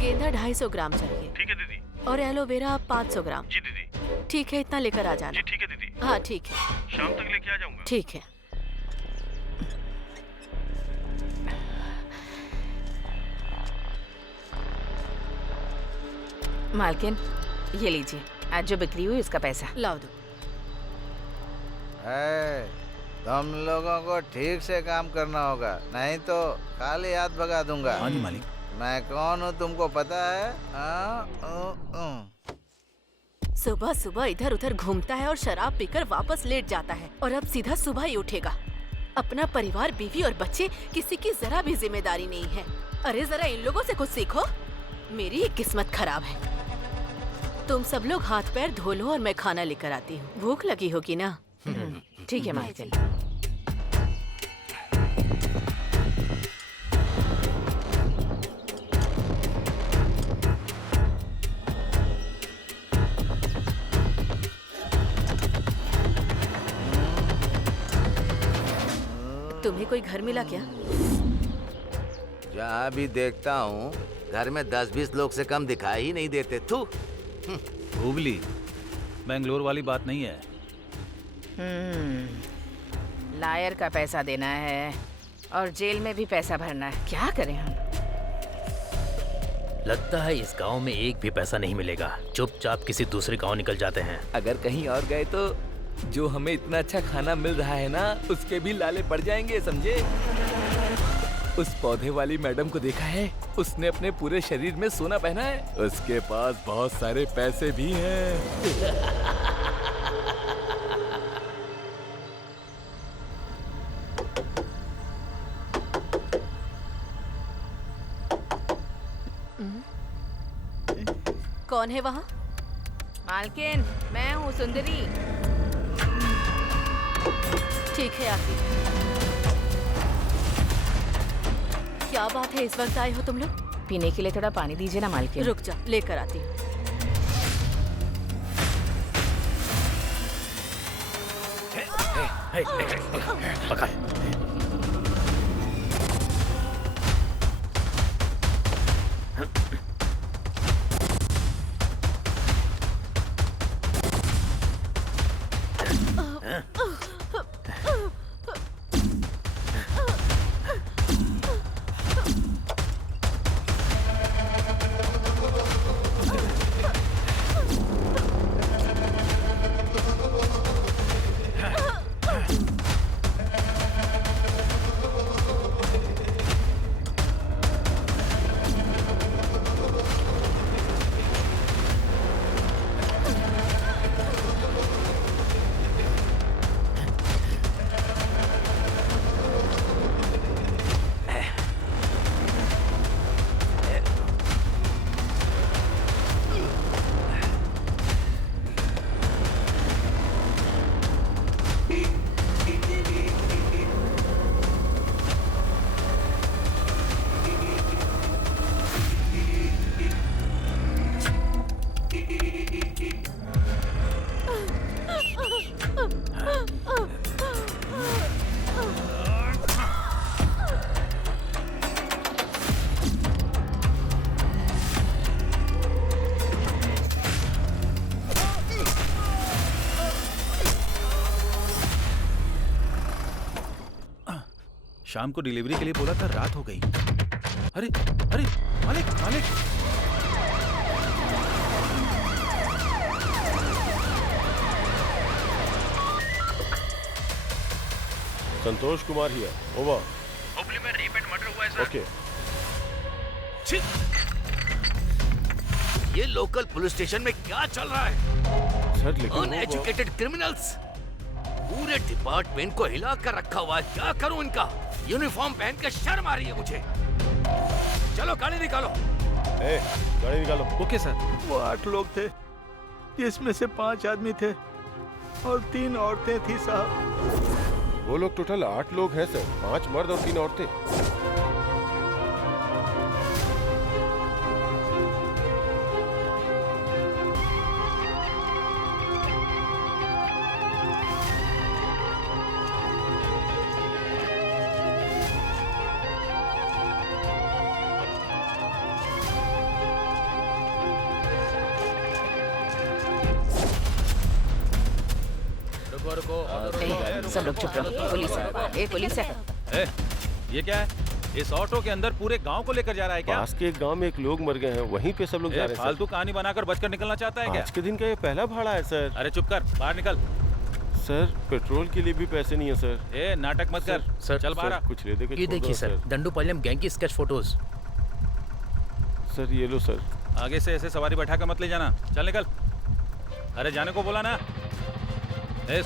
गेंदा 250 ग्राम चाहिए। ठीक है दीदी। और एलोवेरा 500 ग्राम। जी दीदी। ठीक है, इतना लेकर आ जाना। जी ठीक है दीदी। हाँ ठीक है, शाम तक लेके आ जाऊंगा। ठीक है। मालकिन, ये लीजिए, आज जो बिक्री हुई उसका पैसा। लाओ दो। तुम लोगों को ठीक से काम करना होगा, नहीं तो खाली हाथ भगा दूंगा। हाँ जी मालिक। मैं कौन हूँ तुमको पता है? सुबह सुबह इधर उधर घूमता है और शराब पीकर वापस लेट जाता है, और अब सीधा सुबह ही उठेगा। अपना परिवार, बीवी और बच्चे, किसी की जरा भी जिम्मेदारी नहीं है। अरे जरा इन लोगों से कुछ सीखो। मेरी ही किस्मत खराब है। तुम सब लोग हाथ पैर धो लो और मैं खाना लेकर आती हूँ। भूख लगी होगी ना? ठीक है मालकिन। तुम्हें कोई घर मिला क्या? जहाँ भी देखता हूँ घर में 10-20 लोग से कम दिखाई ही नहीं देते। थू। हुबली बेंगलोर वाली बात नहीं है। लायर का पैसा देना है और जेल में भी पैसा भरना है। क्या करें हम? लगता है इस गांव में एक भी पैसा नहीं मिलेगा। चुपचाप किसी दूसरे गांव निकल जाते हैं। अगर कहीं और गए तो जो हमें इतना अच्छा खाना मिल रहा है ना, उसके भी लाले पड़ जाएंगे, समझे? उस पौधे वाली मैडम को देखा है? उसने अपने पूरे शरीर में सोना पहना है। उसके पास बहुत सारे पैसे भी हैं। कौन है वहाँ? मालकिन, मैं हूँ सुंदरी। ठीक है आती। क्या बात है, इस वक्त आए हो तुम लोग? पीने के लिए थोड़ा पानी दीजिए ना मालकिन। रुक जा, लेकर आती हूँ। पकड़। शाम को डिलीवरी के लिए बोला था, रात हो गई। अरे अरे मालिक मालिक। Santosh Kumar here, over. हुबली में रेप एंड मर्डर हुआ है सर। ओके। ये लोकल पुलिस स्टेशन में क्या चल रहा है? सर लेकिन अनएजुकेटेड क्रिमिनल्स पूरे डिपार्टमेंट को हिला कर रखा हुआ है। क्या करूं इनका? यूनिफॉर्म पहन के शर्म आ रही है मुझे। चलो गाड़ी निकालो। गाड़ी निकालो। Okay sir. वो 8 लोग थे, जिसमें से 5 आदमी थे और 3 औरतें थी साहब। वो लोग टोटल 8 लोग हैं सर, 5 मर्द और 3 औरतें। सब लोग चुप रहो। पुलिस है। पुलिस है। ये क्या है? इस ऑटो के अंदर पूरे गांव को लेकर जा रहा है क्या? पास के एक गांव में एक लोग मर गए हैं, वहीं पे सब लोग जा रहे हैं। फालतू कहानी बनाकर बचकर निकलना चाहता है क्या? आज के दिन का ये पहला भाड़ा है सर। अरे चुप कर, बाहर निकल। सर पेट्रोल के लिए भी पैसे नहीं है सर। नाटक मत कर। सर चल बाहर। कुछ ले दे के ये देखिए सर, दंडोपालयम गैंग की स्केच फोटोज। सर ये लो सर। आगे से ऐसे सवारी बैठा कर मत ले जाना। चल निकल। अरे जाने को बोला ना।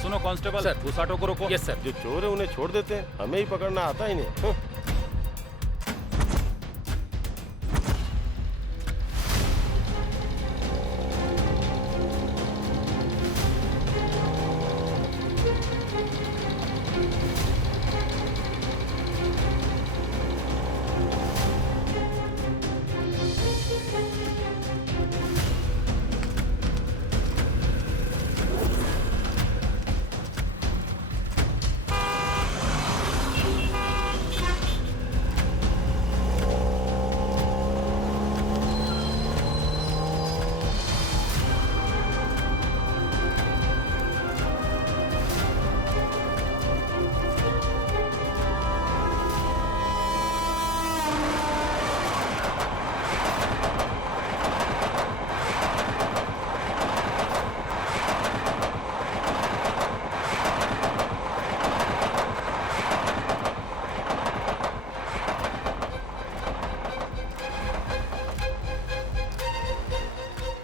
सुनो कांस्टेबल, उस ऑटो को रोको। Yes sir. जो चोर है उन्हें छोड़ देते हैं, हमें ही पकड़ना आता ही नहीं।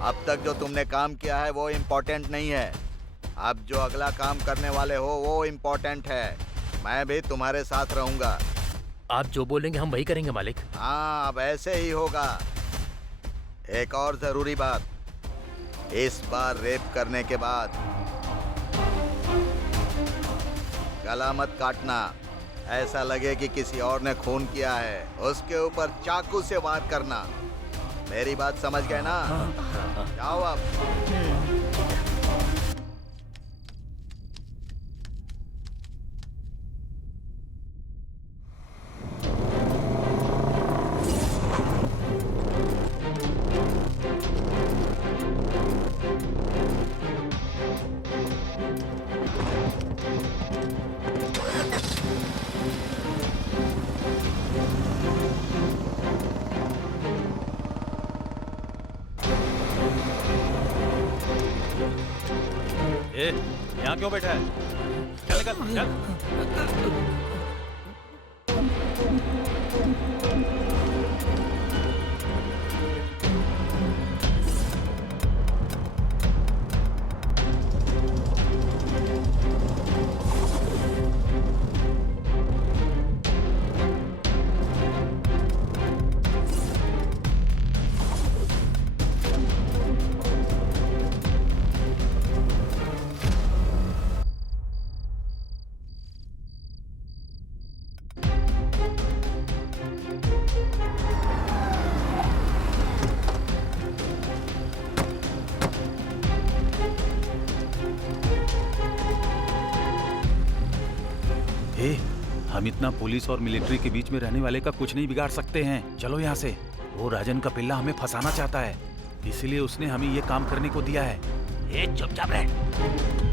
अब तक जो तुमने काम किया है वो इम्पोर्टेंट नहीं है। अब जो अगला काम करने वाले हो वो इम्पोर्टेंट है। मैं भी तुम्हारे साथ रहूंगा। आप जो बोलेंगे हम वही करेंगे मालिक। हाँ, अब ऐसे ही होगा। एक और जरूरी बात, इस बार रेप करने के बाद गला मत काटना। ऐसा लगे कि किसी और ने खून किया है, उसके ऊपर चाकू से वार करना। मेरी बात समझ गए ना? जाओ अब। ए, यहाँ क्यों बैठा है? चल निकल, चल। हम इतना पुलिस और मिलिट्री के बीच में रहने वाले का कुछ नहीं बिगाड़ सकते हैं। चलो यहाँ से। वो राजन का पिल्ला हमें फंसाना चाहता है, इसलिए उसने हमें ये काम करने को दिया है। ए, चुपचाप रह।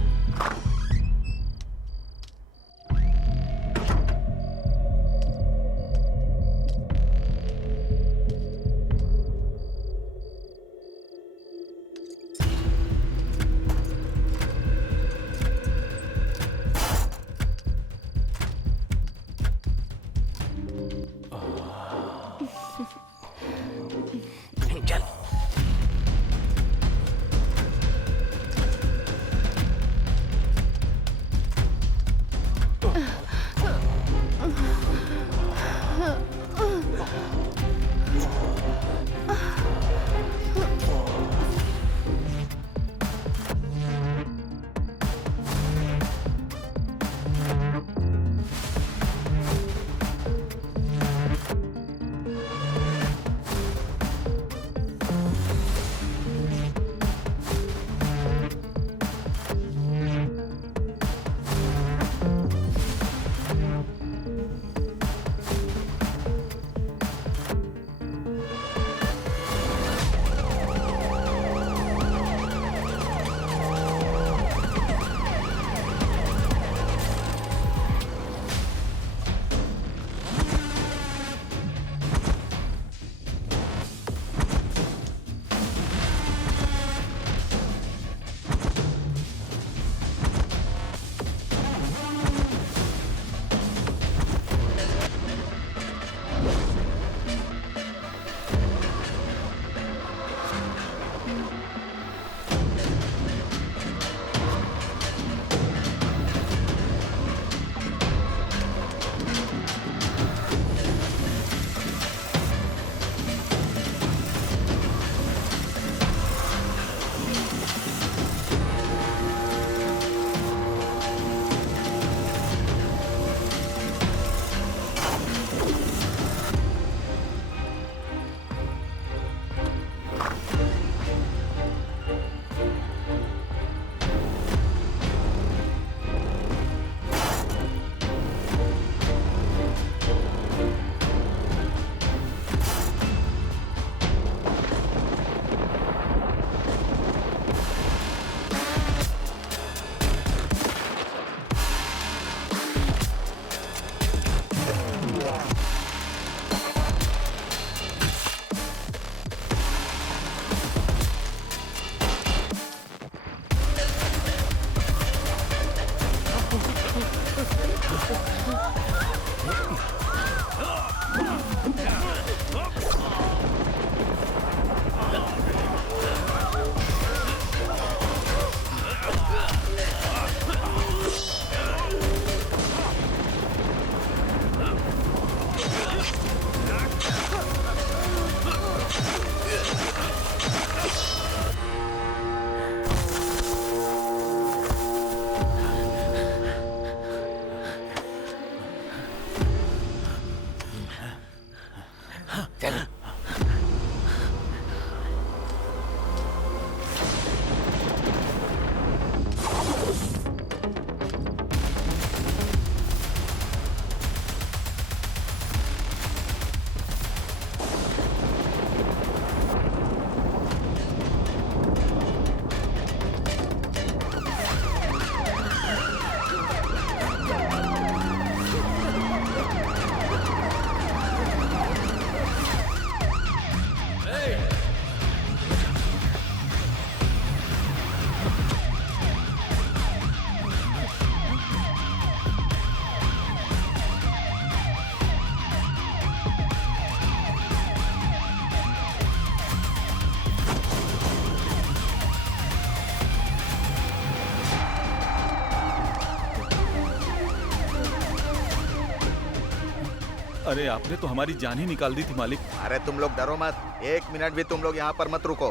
अरे आपने तो हमारी जान ही निकाल दी थी मालिक। अरे तुम लोग डरो मत, 1 मिनट भी तुम लोग यहाँ पर मत रुको।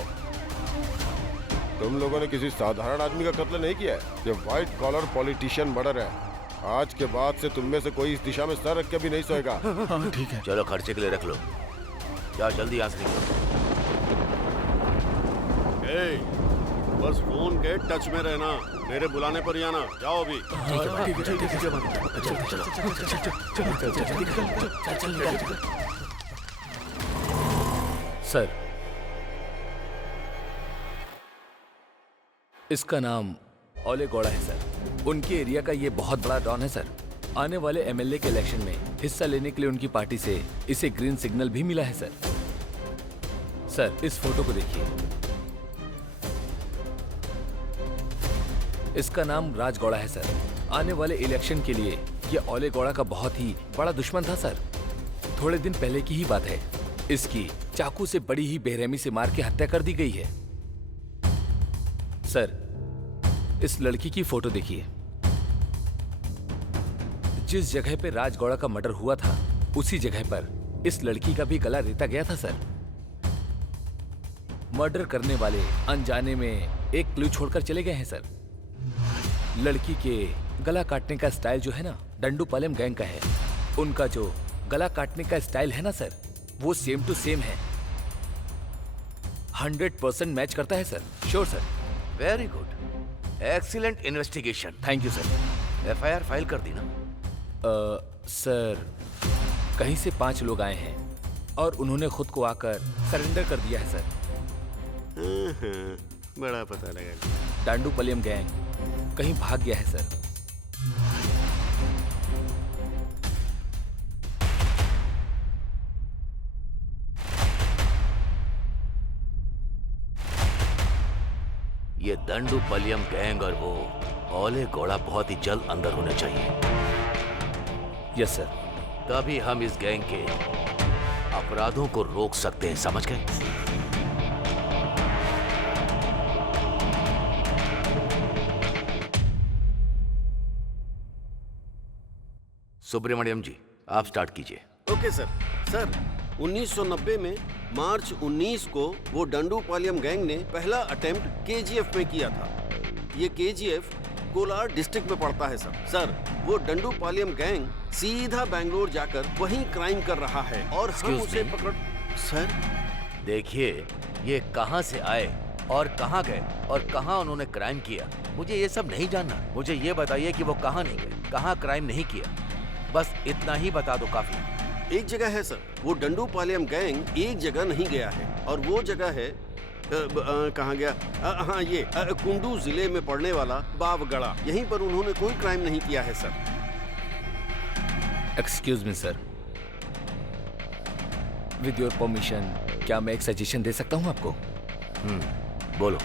तुम लोगों ने किसी साधारण आदमी का कत्ल नहीं किया है, ये व्हाइट कॉलर पॉलिटिशियन मर्डर है। आज के बाद से तुम में से कोई इस दिशा में सर रख के भी नहीं सोएगा। हाँ ठीक है। चलो खर्चे के लिए रख लो, जाओ जल्दी यहाँ से निकलो। बस फोन के टच में रहना, मेरे बुलाने पर ही आना। जाओ अभी। सर, इसका नाम ओले गौड़ा है सर। उनके एरिया का ये बहुत बड़ा डॉन है सर। आने वाले एमएलए के इलेक्शन में हिस्सा लेने के लिए उनकी पार्टी से इसे ग्रीन सिग्नल भी मिला है सर। सर, इस फोटो को देखिए। इसका नाम राज गौड़ा है सर। आने वाले इलेक्शन के लिए ये ओले गौड़ा का बहुत ही बड़ा दुश्मन था सर। थोड़े दिन पहले की ही बात है, इसकी चाकू से बड़ी ही बेरहमी से मार के हत्या कर दी गई है। सर, इस लड़की की फोटो देखिए। जिस जगह पे राज गौड़ा का मर्डर हुआ था, उसी जगह पर इस लड़की का भी गला रेता गया था सर। मर्डर करने वाले अनजाने में एक क्लू छोड़कर चले गए हैं सर। लड़की के गला काटने का स्टाइल जो है ना, डंडूपालम गैंग का है। उनका जो गला काटने का स्टाइल है ना सर, वो सेम टू सेम है। 100% मैच करता है sir. Sure sir. Very good, excellent investigation. Thank you sir. FIR file कर दी ना? सर, कहीं से 5 लोग आए हैं और उन्होंने खुद को आकर सरेंडर कर दिया है सर। बड़ा पता लगा। डांडूपलियम गैंग कहीं भाग गया है सर। ये दंडूपलियम गैंग और वो ओले गौड़ा बहुत ही जल्द अंदर होने चाहिए। Yes sir. तभी हम इस गैंग के अपराधों को रोक सकते हैं, समझ गए? सुब्रमण्यम जी, आप स्टार्ट कीजिए। Okay sir. सर, 1990 में मार्च 19 को वो डंडूपालयम गैंग ने पहला अटेम्प्ट केजीएफ में किया था। ये केजीएफ कोलार डिस्ट्रिक्ट में पड़ता है सर। सर, वो डंडूपालयम गैंग सीधा बैंगलोर जाकर वहीं क्राइम कर रहा है और हम उसे पकड़। सर देखिए, ये कहां से आए और कहां गए और कहां उन्होंने क्राइम किया, मुझे ये सब नहीं जानना। मुझे ये बताइए कि वो कहां नहीं गए, कहां क्राइम नहीं किया, बस इतना ही बता दो काफी। एक जगह है सर, वो डंडूपालयम गैंग एक जगह नहीं गया है और वो जगह है कहाँ गया? हाँ, ये कुंडू जिले में पड़ने वाला बावगढ़ा। यहीं पर उन्होंने कोई क्राइम नहीं किया है sir. Excuse me sir, with your permission क्या मैं एक सजेशन दे सकता हूँ आपको? बोलो।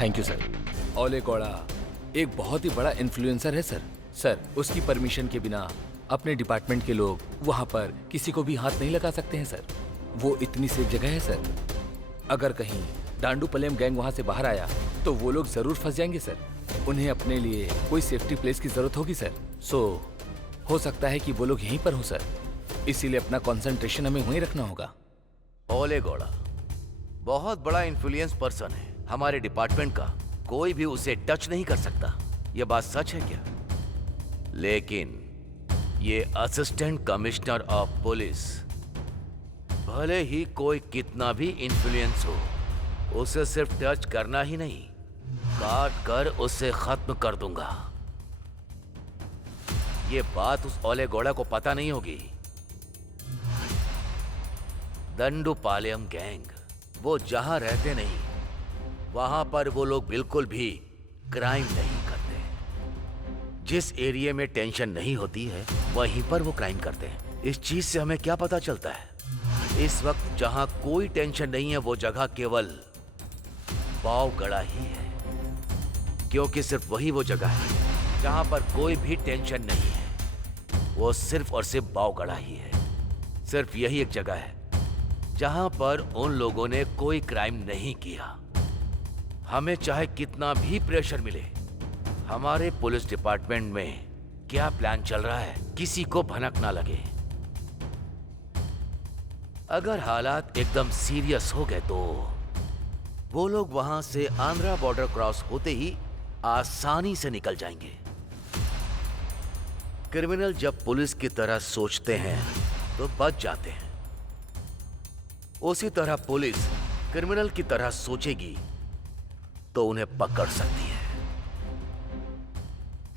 Thank you sir. ओले गौड़ा एक बहुत ही बड़ा इन्फ्लुएंसर है सर। सर, उसकी परमिशन के बिना अपने डिपार्टमेंट के लोग वहां पर किसी को भी हाथ नहीं लगा सकते हैं सर। वो इतनी सेफ जगह है सर। अगर कहीं डांडूपलियम गैंग वहां से बाहर आया तो वो लोग जरूर फंस जाएंगे सर। उन्हें अपने लिए कोई सेफ्टी प्लेस की जरूरत होगी सर। हो सकता है कि वो लोग यहीं पर हो सर। इसीलिए अपना कंसंट्रेशन हमें वहीं रखना होगा। ओले गौड़ा बहुत बड़ा इन्फ्लुएंस पर्सन है हमारे डिपार्टमेंट का, कोई भी उसे टच नहीं कर सकता। ये बात सच है क्या? लेकिन ये असिस्टेंट कमिश्नर ऑफ पुलिस, भले ही कोई कितना भी इन्फ्लुएंस हो, उसे सिर्फ टच करना ही नहीं, काट कर उसे खत्म कर दूंगा। ये बात उस ओले गौड़ा को पता नहीं होगी। दंडूपालयम गैंग वो जहां रहते नहीं, वहां पर वो लोग बिल्कुल भी क्राइम नहीं करते। जिस एरिया में टेंशन नहीं होती है वहीं पर वो क्राइम करते हैं। इस चीज से हमें क्या पता चलता है? इस वक्त जहां कोई टेंशन नहीं है वो जगह केवल बावगढ़ा ही है, क्योंकि सिर्फ वही वो जगह है जहां पर कोई भी टेंशन नहीं है। वो सिर्फ और सिर्फ बावगढ़ा ही है। सिर्फ यही एक जगह है जहां पर उन लोगों ने कोई क्राइम नहीं किया। हमें चाहे कितना भी प्रेशर मिले, हमारे पुलिस डिपार्टमेंट में क्या प्लान चल रहा है किसी को भनक ना लगे। अगर हालात एकदम सीरियस हो गए तो वो लोग वहां से आंध्रा बॉर्डर क्रॉस होते ही आसानी से निकल जाएंगे। क्रिमिनल जब पुलिस की तरह सोचते हैं तो बच जाते हैं, उसी तरह पुलिस क्रिमिनल की तरह सोचेगी तो उन्हें पकड़ सकती है।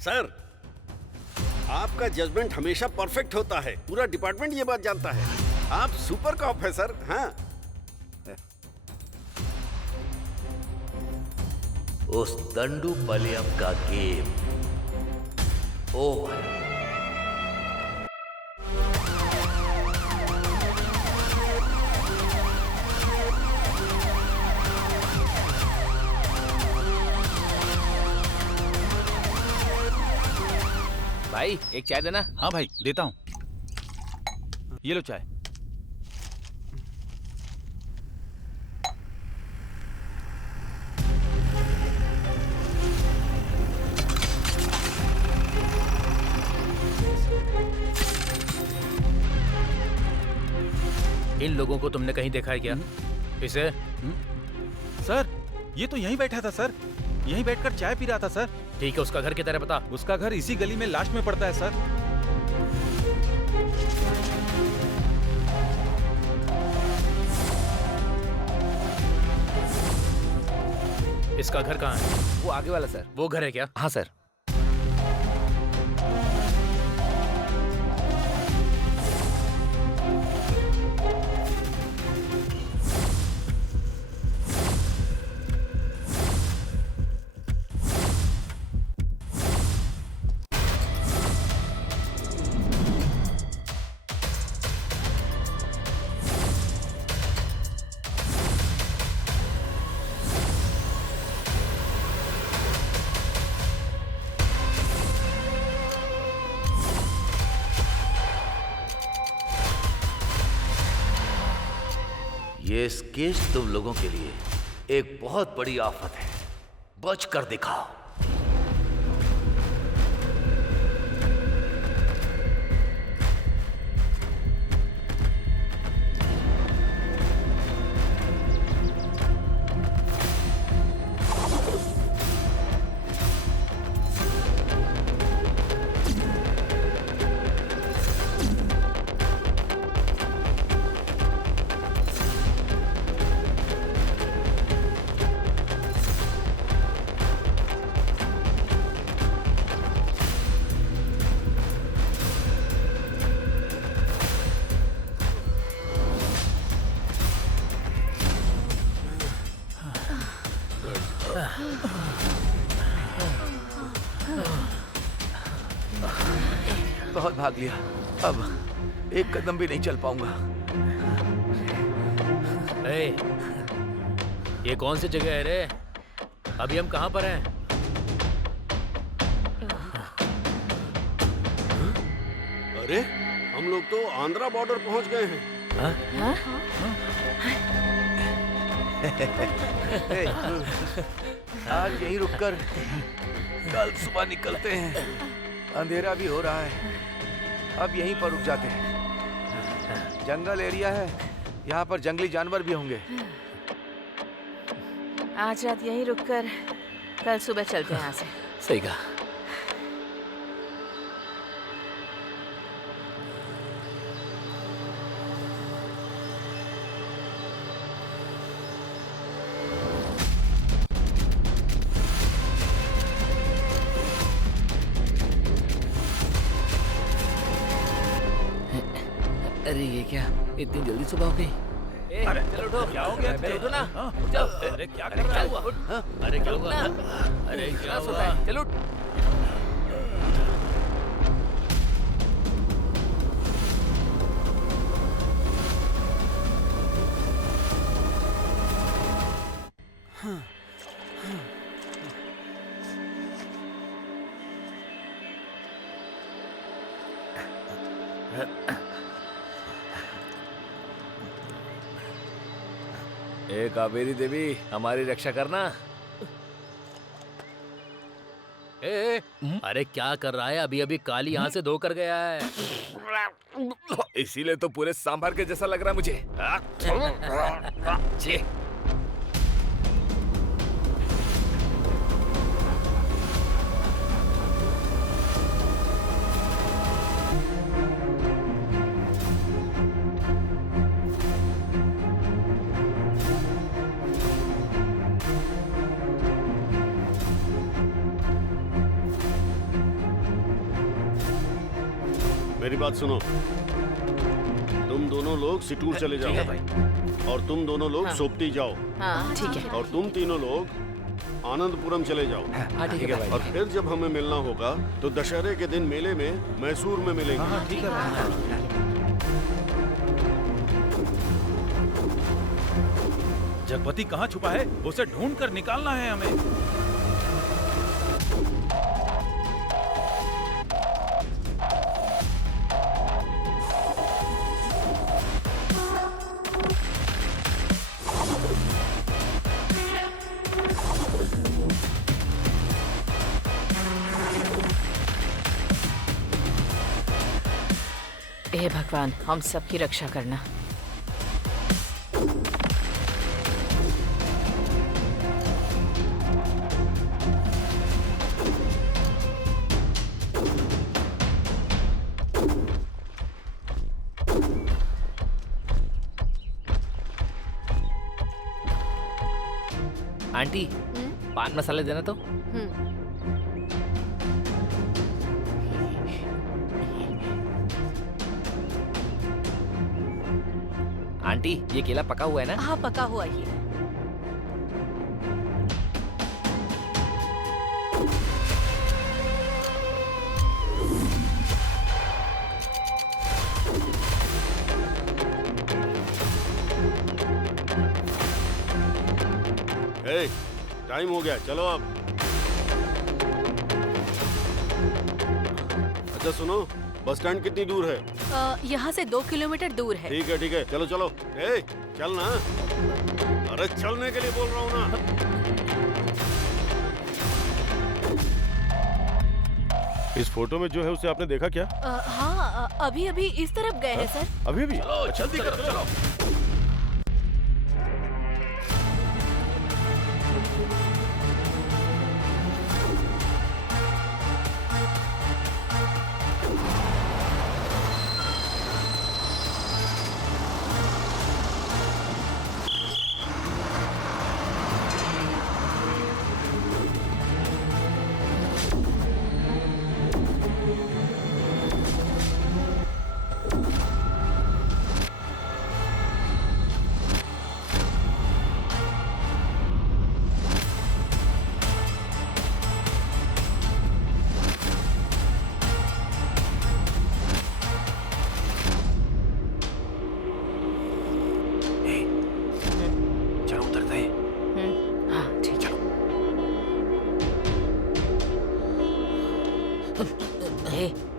सर, आपका जजमेंट हमेशा परफेक्ट होता है, पूरा डिपार्टमेंट ये बात जानता है। आप सुपर कॉप है सर। हाँ, उस दंडू पलियम का गेम ओवर। भाई एक चाय देना। हाँ भाई देता हूँ, ये लो चाय। इन लोगों को तुमने कहीं देखा है क्या? इसे? सर, ये तो यहीं बैठा था सर, यहीं बैठकर चाय पी रहा था सर। ठीक है, उसका घर किधर है पता? उसका घर इसी गली में लास्ट में पड़ता है सर। इसका घर कहाँ है? वो आगे वाला सर। वो घर है क्या? हाँ सर। ये केस तुम लोगों के लिए एक बहुत बड़ी आफत है, बच कर दिखाओ। बहुत भाग लिया, अब एक कदम भी नहीं चल पाऊंगा। ये कौन सी जगह है रे? अभी हम कहाँ पर हैं? अरे हम लोग तो आंध्रा बॉर्डर पहुंच गए हैं। आज यहीं रुककर कल सुबह निकलते हैं। अंधेरा भी हो रहा है, अब यहीं पर रुक जाते हैं। जंगल एरिया है, यहाँ पर जंगली जानवर भी होंगे। आज रात यहीं रुककर कल सुबह चलते हैं यहाँ से। सही कहा। अरे ये क्या, इतनी जल्दी सुबह हो गई? अरे चलो उठो। क्या हो गया? उठो ना। जाओ। अरे क्या कर रहा है? अरे क्या हुआ? अरे क्या हुआ? चलो उठ। ए कावेरी देवी, हमारी रक्षा करना। अरे क्या कर रहा है? अभी अभी काली यहाँ से धोकर गया है। इसीलिए तो पूरे सांभर के जैसा लग रहा है मुझे। छी। मेरी बात सुनो, तुम दोनों लोग सिटूर चले जाओ और तुम दोनों लोग सोपती जाओ। हाँ ठीक है। और तुम तीनों लोग आनंदपुरम चले जाओ। ठीक है भाई। और फिर जब हमें मिलना होगा तो दशहरे के दिन मेले में मैसूर में मिलेंगे। ठीक है। जगपति कहाँ छुपा है? उसे ढूंढ कर निकालना है हमें। हे भगवान, हम सबकी रक्षा करना। आंटी, पान मसाले देना तो। आंटी, ये केला पका हुआ है ना? हाँ पका हुआ ही है। ए, टाइम हो गया, चलो अब। अच्छा सुनो, बस स्टैंड कितनी दूर है? यहाँ से 2 किलोमीटर दूर है। ठीक है, चलो चलो। ए, चल ना। अरे चलने के लिए बोल रहा हूँ ना। इस फोटो में जो है उसे आपने देखा क्या? हाँ, अभी अभी इस तरफ गए हैं सर। अभी भी? जल्दी करो, चलो।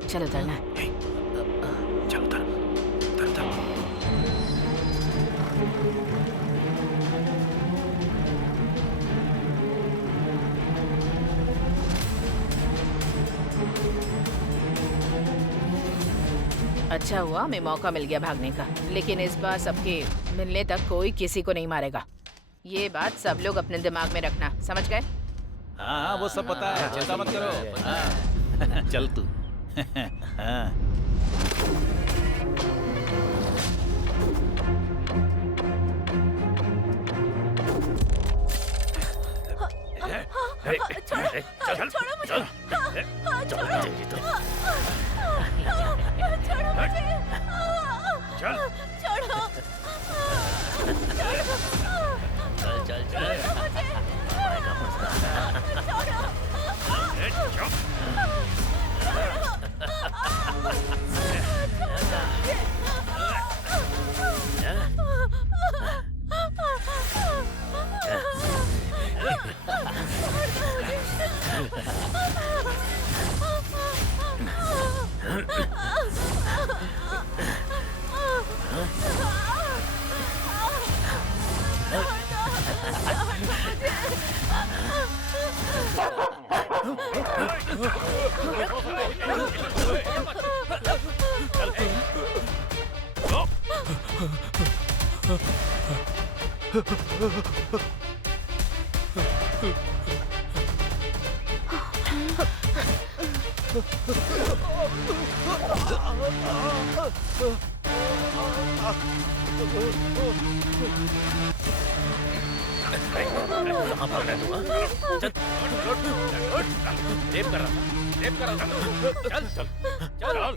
चलो उतरना। चल उतर। अच्छा हुआ हमें मौका मिल गया भागने का, लेकिन इस बार सबके मिलने तक कोई किसी को नहीं मारेगा। ये बात सब लोग अपने दिमाग में रखना, समझ गए? हाँ वो सब पता है, चिंता मत करो। हाँ। चल तू। हाँ। छोड़ो मुझे। छोड़ो मुझे। छोड़ो। कहाँ भाग रहा है तू, हाँ? चल, रेप कर रहा था, चल चल चल।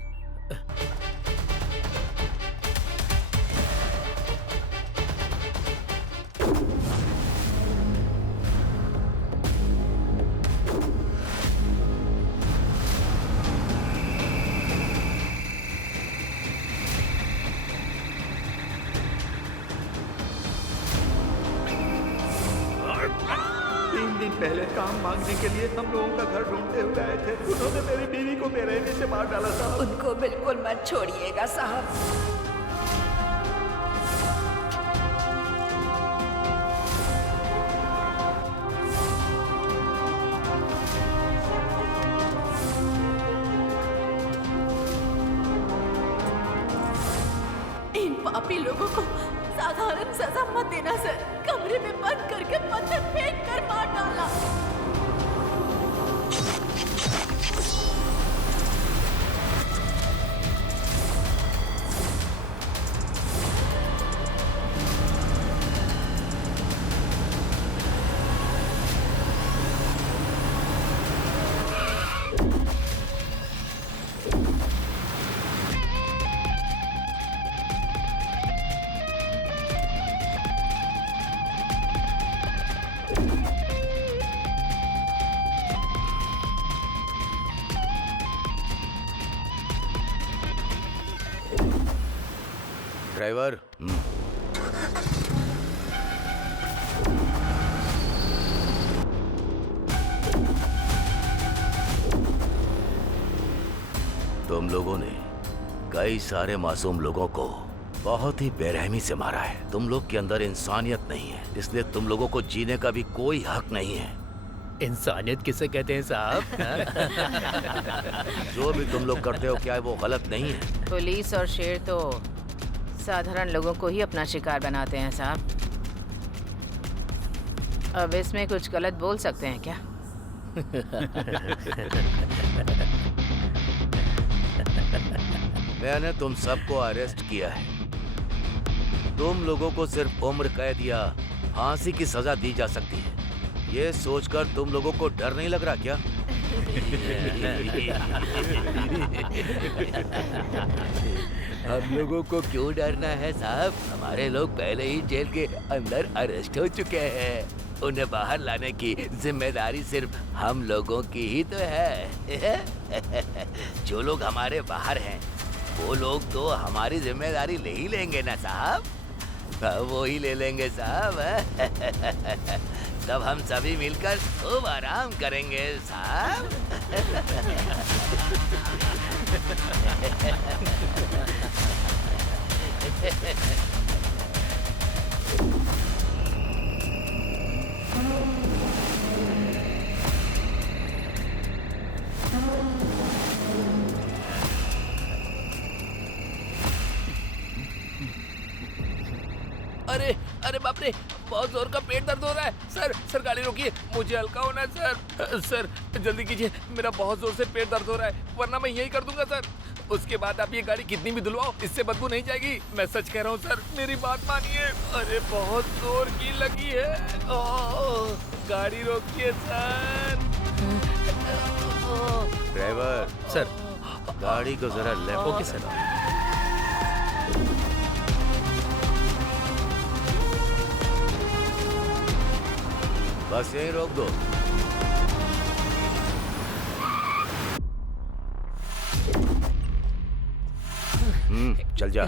पहले काम मांगने के लिए हम लोगों का घर ढूंढते हुए आए थे। उन्होंने मेरी बीवी को बेरहमी से मार डाला साहब। उनको बिल्कुल मत छोड़िएगा साहब। इन पापी लोगों को साधारण सजा मत देना सर। कमरे में बंद करके पत्थर फेंक कर मार डाला। ड्राइवर, तुम लोगों ने कई सारे मासूम लोगों को बहुत ही बेरहमी से मारा है। तुम लोग के अंदर इंसानियत नहीं है, इसलिए तुम लोगों को जीने का भी कोई हक नहीं है। इंसानियत किसे कहते हैं साहब? जो भी तुम लोग करते हो क्या वो गलत नहीं है? पुलिस और शेर तो साधारण लोगों को ही अपना शिकार बनाते हैं साहब। अब इसमें कुछ गलत बोल सकते हैं क्या? मैंने तुम सबको अरेस्ट किया है। तुम लोगों को सिर्फ उम्र कैद या फांसी की सजा दी जा सकती है। ये सोचकर तुम लोगों को डर नहीं लग रहा क्या? हम लोगों को क्यों डरना है साहब? हमारे लोग पहले ही जेल के अंदर अरेस्ट हो चुके हैं। उन्हें बाहर लाने की जिम्मेदारी सिर्फ हम लोगों की ही तो है। जो लोग हमारे बाहर हैं वो लोग तो हमारी जिम्मेदारी ले ही लेंगे ना साहब। वो ही ले लेंगे साहब। तब हम सभी मिलकर खूब आराम करेंगे साहब। अरे अरे बाप रे, बहुत जोर का पेट दर्द हो रहा है। सर गाड़ी रोकिए, मुझे हल्का होना है सर। जल्दी कीजिए, मेरा बहुत जोर से पेट दर्द हो रहा है, वरना मैं यही कर दूंगा सर। उसके बाद आप ये गाड़ी कितनी भी धुलवाओ, इससे बदबू नहीं जाएगी। मैं सच कह रहा हूँ सर, मेरी बात मानिए। अरे बहुत जोर की लगी है। गाड़ी रोकिए सर। ड्राइवर सर, गाड़ी को जरा लेफ्ट। Okay sir. बस यहीं रोक दो। चल जा।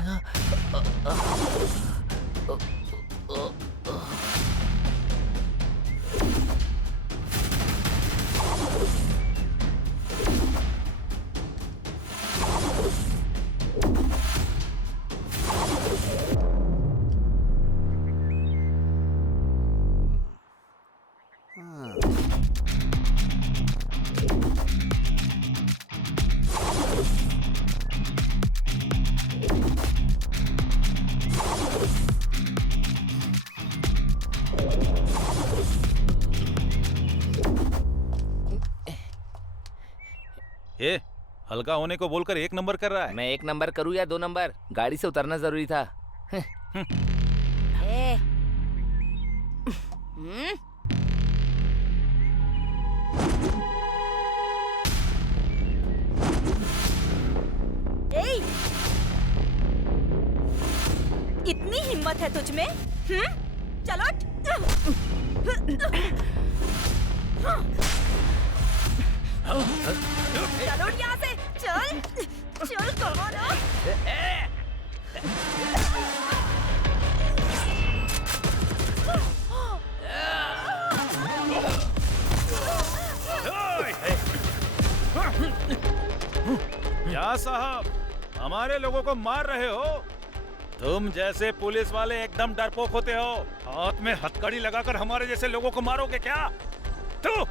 ये हल्का होने को बोलकर 1 नंबर कर रहा है। मैं 1 नंबर करूँ या 2 नंबर, गाड़ी से उतरना जरूरी था। इतनी हिम्मत है तुझ में? चलो चलो यहाँ से, चल चल कमाना। क्या साहब, हमारे लोगों को मार रहे हो? तुम जैसे पुलिस वाले एकदम डरपोक होते हो। हाथ में हथकड़ी लगाकर हमारे जैसे लोगों को मारोगे क्या? तू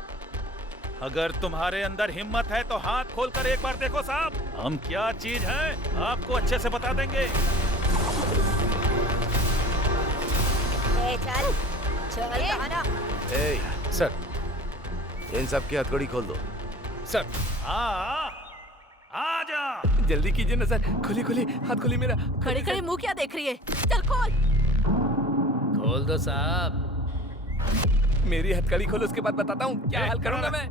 अगर तुम्हारे अंदर हिम्मत है तो हाथ खोलकर एक बार देखो साहब, हम क्या चीज हैं आपको अच्छे से बता देंगे। चल चल आना। सर, इन सब की हथकड़ी खोल दो। सर, आ जा। जल्दी कीजिए ना सर, खोली खोली, हाथ खोली मेरा। खड़ी खड़ी मुंह क्या देख रही है? चल खोल। खोल दो साहब। मेरी हथकड़ी खोलो, उसके बाद बताता हूँ क्या हाल करूँगा मैं।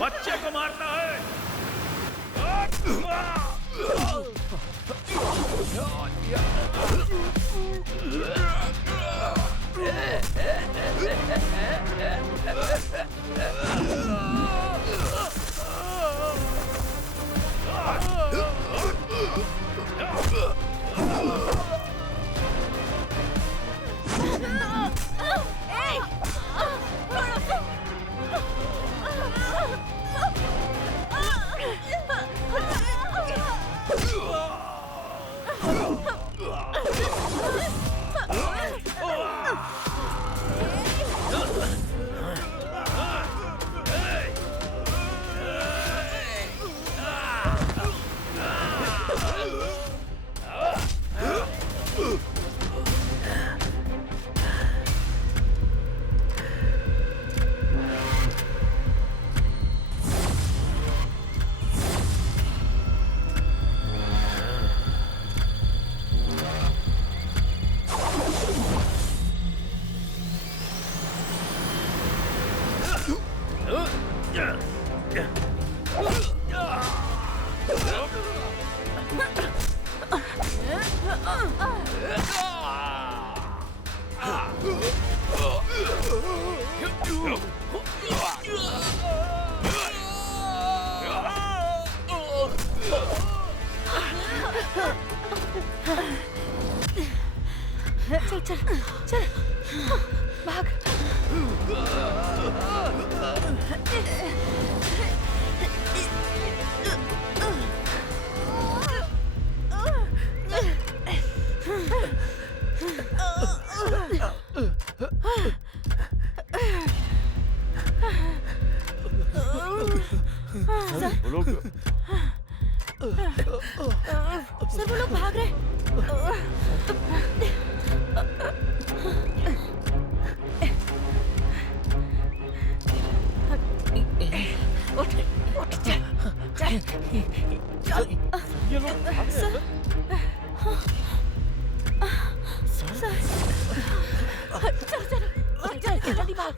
बच्चे को मारता है। चल चल चल भाग। सर वो लोग भाग रहे। उठ उठ चल चल चल। ये लोग भाग रहे हैं, सर चल चल चल जल्दी भाग।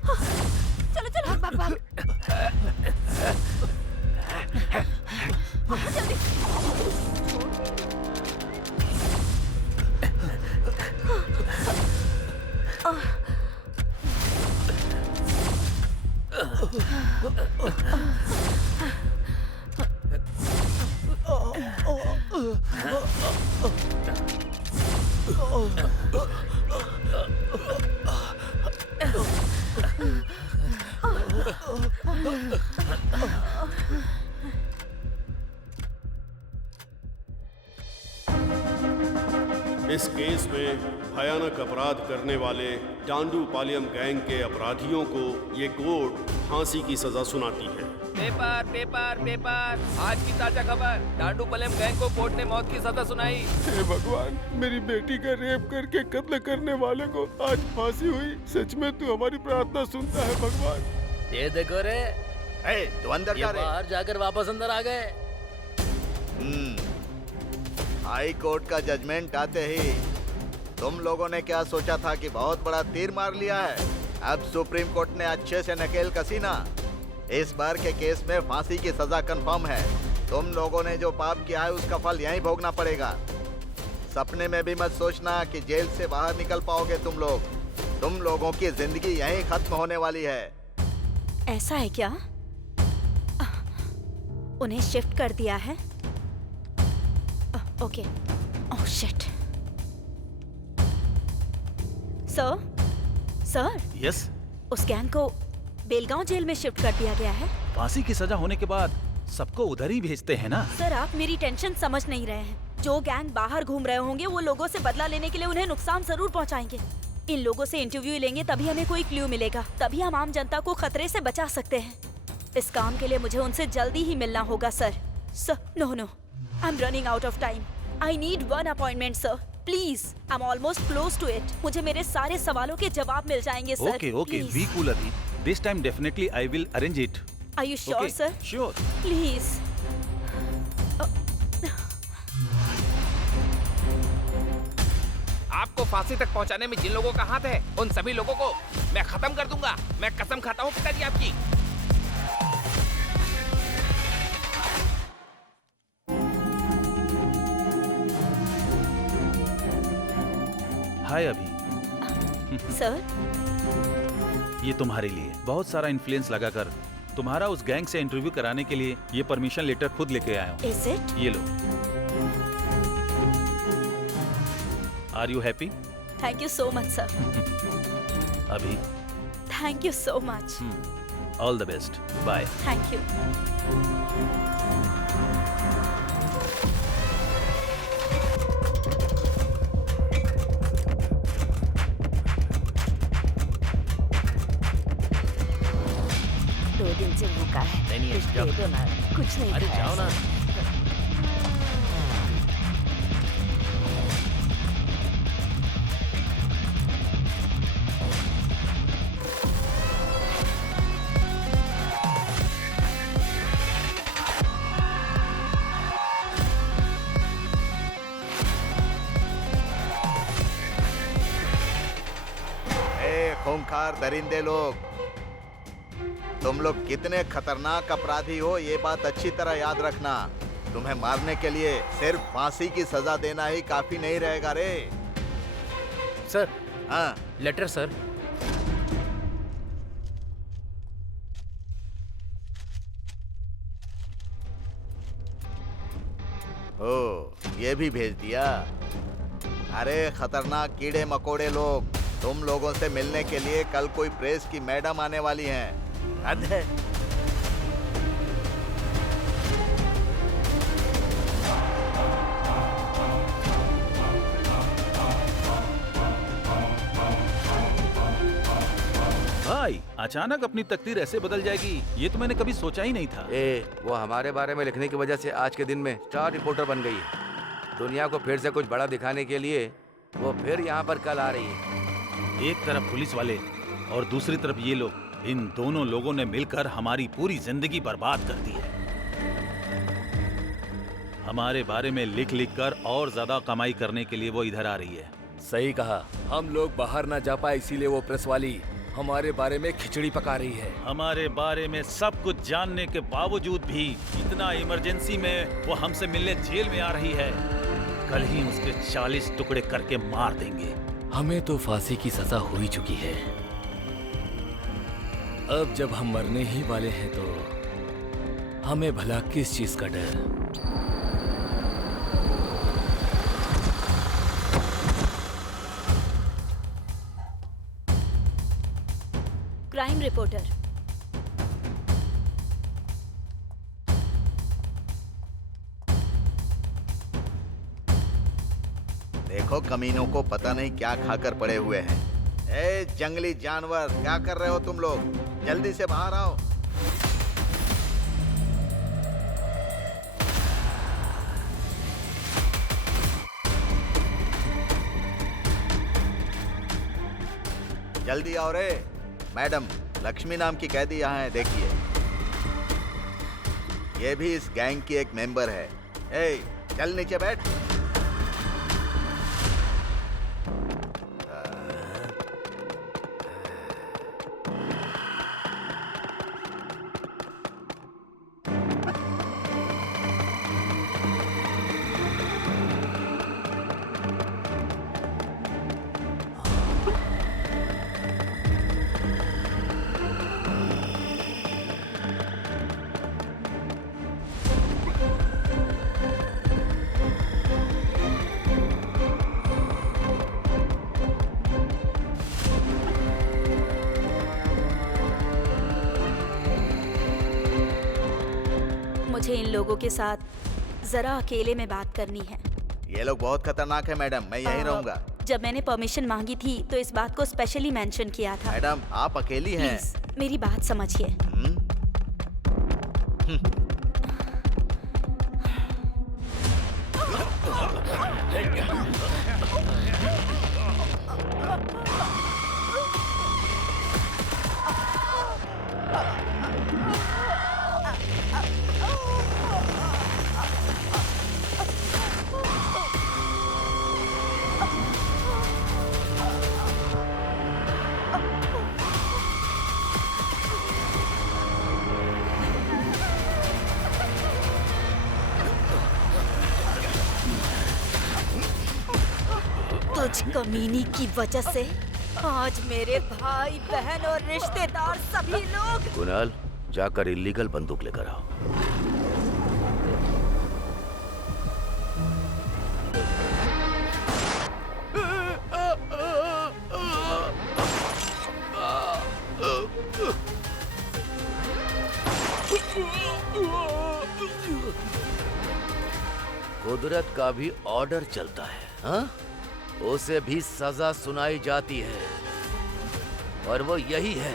चलो चलो भाग भाग भाग जल्दी। इस केस में भयानक अपराध करने वाले डांडू पालियम गैंग के अपराधियों को ये कोर्ट फांसी की सजा सुनाती है। पेपर पेपर पेपर, आज की ताजा खबर, डांडू पालियम गैंग को कोर्ट ने मौत की सजा सुनाई। हे भगवान, मेरी बेटी का रेप करके कत्ल करने वाले को आज फांसी हुई। सच में तू हमारी प्रार्थना सुनता है भगवान। ये देखो रे, तू अंदर जा रे। बाहर जाकर वापस अंदर आ गए। हाई कोर्ट का जजमेंट आते ही तुम लोगों ने क्या सोचा था कि बहुत बड़ा तीर मार लिया है? अब सुप्रीम कोर्ट ने अच्छे से नकेल कसी ना। इस बार के केस में फांसी की सजा कंफर्म है। तुम लोगों ने जो पाप किया है उसका फल यहीं भोगना पड़ेगा। सपने में भी मत सोचना कि जेल से बाहर निकल पाओगे तुम लोग। तुम लोगों की जिंदगी यहीं खत्म होने वाली है। ऐसा है क्या? उन्हें शिफ्ट कर दिया है? Okay. Oh shit. Sir yes, उस गैंग को बेलगांव जेल में शिफ्ट कर दिया गया है। फांसी की सजा होने के बाद सबको उधर ही भेजते हैं ना। सर, आप मेरी टेंशन समझ नहीं रहे हैं। जो गैंग बाहर घूम रहे होंगे वो लोगों से बदला लेने के लिए उन्हें नुकसान जरूर पहुंचाएंगे। इन लोगों से इंटरव्यू लेंगे तभी हमें कोई क्लू मिलेगा, तभी हम आम जनता को खतरे से बचा सकते हैं। इस काम के लिए मुझे उनसे जल्दी ही मिलना होगा sir. No, I am running out of time. I need one appointment sir, please. I am almost close to it. मुझे मेरे सारे सवालों के जवाब मिल जाएंगे सर। ओके, बी कूल अभी। This time definitely I will arrange it. Are you sure sir? Sure. Please. आपको फांसी तक पहुंचाने में जिन लोगों का हाथ है, उन सभी लोगों को मैं खत्म कर दूंगा। मैं कसम खाता हूँ पिताजी आपकी। हाय अभी। सर, ये तुम्हारे लिए बहुत सारा इन्फ्लुएंस लगाकर तुम्हारा उस गैंग से इंटरव्यू कराने के लिए ये परमिशन लेटर खुद लेके आया हूँ। Is it? ये लो। Are you happy? Thank you so much sir. अभी thank you so much. All the best. Bye. Thank you. दिन से भूखा है। नहीं, कुछ दे दो ना। कुछ नहीं अरे खाया जाओ ना। खूंखार दरिंदे लोग, तुम लोग कितने खतरनाक अपराधी हो ये बात अच्छी तरह याद रखना। तुम्हें मारने के लिए सिर्फ फांसी की सजा देना ही काफी नहीं रहेगा रे। सर। हाँ, लेटर सर। ओ, ये भी भेज दिया। अरे खतरनाक कीड़े मकोड़े लोग, तुम लोगों से मिलने के लिए कल कोई प्रेस की मैडम आने वाली हैं। हद है। भाई, अचानक अपनी तकदीर ऐसे बदल जाएगी ये तो मैंने कभी सोचा ही नहीं था। वो हमारे बारे में लिखने की वजह से आज के दिन में स्टार रिपोर्टर बन गई है। दुनिया को फिर से कुछ बड़ा दिखाने के लिए वो फिर यहाँ पर कल आ रही है। एक तरफ पुलिस वाले और दूसरी तरफ ये लोग, इन दोनों लोगों ने मिलकर हमारी पूरी जिंदगी बर्बाद कर दी है। हमारे बारे में लिख लिख कर और ज्यादा कमाई करने के लिए वो इधर आ रही है। सही कहा, हम लोग बाहर ना जा पाए इसीलिए वो प्रेस वाली हमारे बारे में खिचड़ी पका रही है। हमारे बारे में सब कुछ जानने के बावजूद भी इतना इमरजेंसी में वो हमसे मिलने जेल में आ रही है। कल ही उसके 40 टुकड़े करके मार देंगे। हमें तो फांसी की सजा हो ही चुकी है। अब जब हम मरने ही वाले हैं तो हमें भला किस चीज का डर। क्राइम रिपोर्टर, देखो कमीनों को पता नहीं क्या खाकर पड़े हुए हैं। ए जंगली जानवर, क्या कर रहे हो तुम लोग? जल्दी से बाहर आओ। जल्दी आओ रे। मैडम, लक्ष्मी नाम की कैदी यहाँ है, देखिए। ये भी इस गैंग की एक मेंबर है। ए, चल नीचे बैठ। मुझे इन लोगों के साथ जरा अकेले में बात करनी है। ये लोग बहुत खतरनाक है मैडम, मैं यहीं रहूंगा। जब मैंने परमिशन मांगी थी तो इस बात को स्पेशली मेंशन किया था। मैडम, आप अकेली हैं। प्लीज मेरी बात समझिए। तुझ कमीनी की वजह से आज मेरे भाई बहन और रिश्तेदार सभी लोग। कुणाल, जाकर इलीगल बंदूक लेकर आओ। कुदरत का भी ऑर्डर चलता है, हाँ? उसे भी सजा सुनाई जाती है और वो यही है।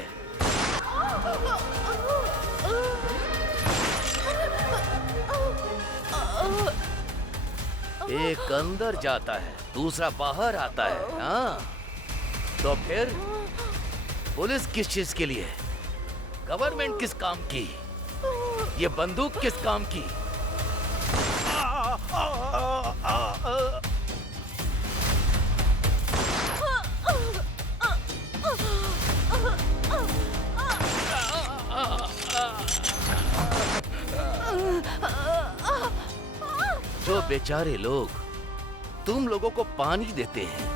एक अंदर जाता है, दूसरा बाहर आता है, हाँ? तो फिर पुलिस किस चीज के लिए? गवर्नमेंट किस काम की? ये बंदूक किस काम की? जो बेचारे लोग तुम लोगों को पानी देते हैं,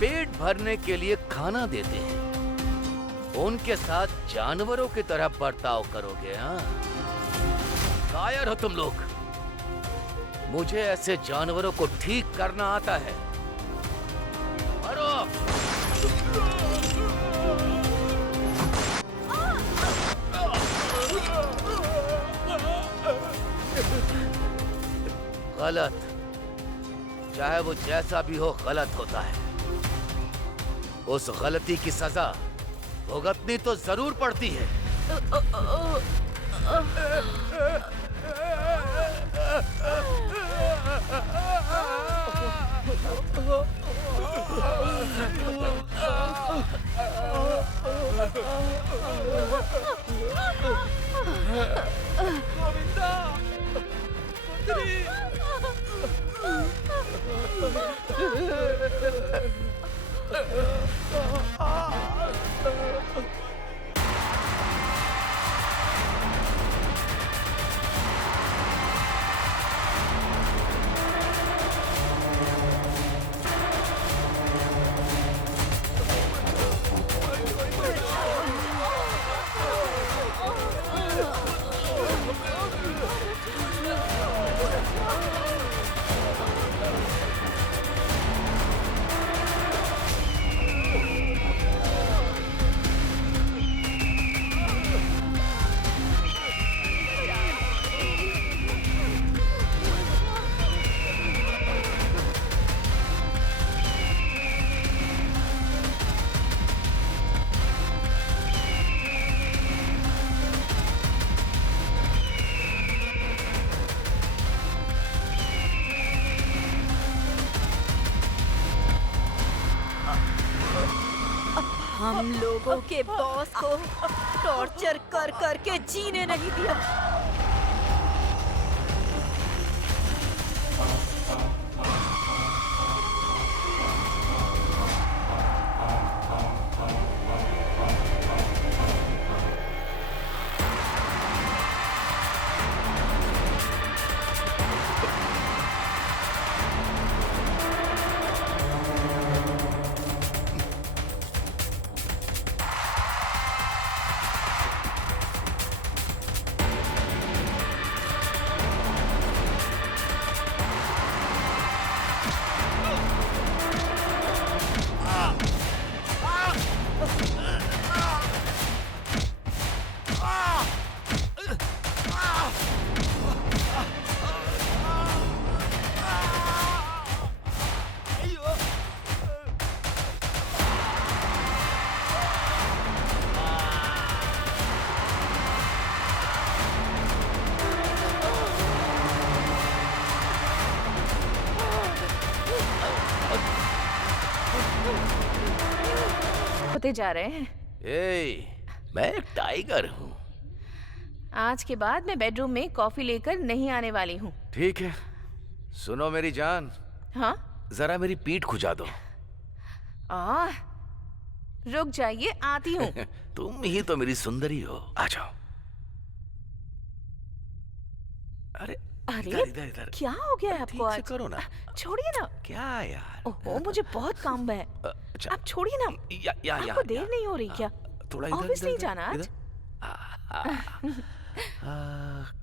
पेट भरने के लिए खाना देते हैं, उनके साथ जानवरों की तरह बर्ताव करोगे, हाँ? कायर हो तुम लोग। मुझे ऐसे जानवरों को ठीक करना आता है। मारो। गलत, चाहे वो जैसा भी हो, गलत होता है। उस गलती की सजा भुगतनी तो जरूर पड़ती है। हम लोगों के बॉस को टॉर्चर कर करके जीने नहीं दिया। होते जा रहे हैं। मैं एक टाइगर हूँ। आज के बाद मैं बेडरूम में कॉफी लेकर नहीं आने वाली हूँ। ठीक है, सुनो मेरी जान। हाँ? जरा मेरी पीठ खुजा दो। रुक जाइए, आती हूँ। तुम ही तो मेरी सुंदरी हो, आ जाओ। अरे अरे इधर क्या हो गया है आपको आज? करो ना। छोड़िए ना। क्या यार? ओहो, मुझे बहुत काम है। आप छोड़िए ना। आपको देर नहीं हो रही क्या? थोड़ा ऑफिस नहीं जाना आज?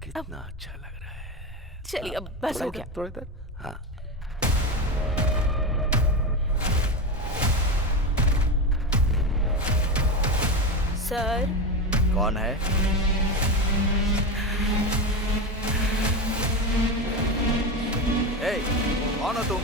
कितना अच्छा लग रहा है। चलिए अब बस हो गया। थोड़ा इधर। हाँ। सर। कौन है? कौन हो तुम?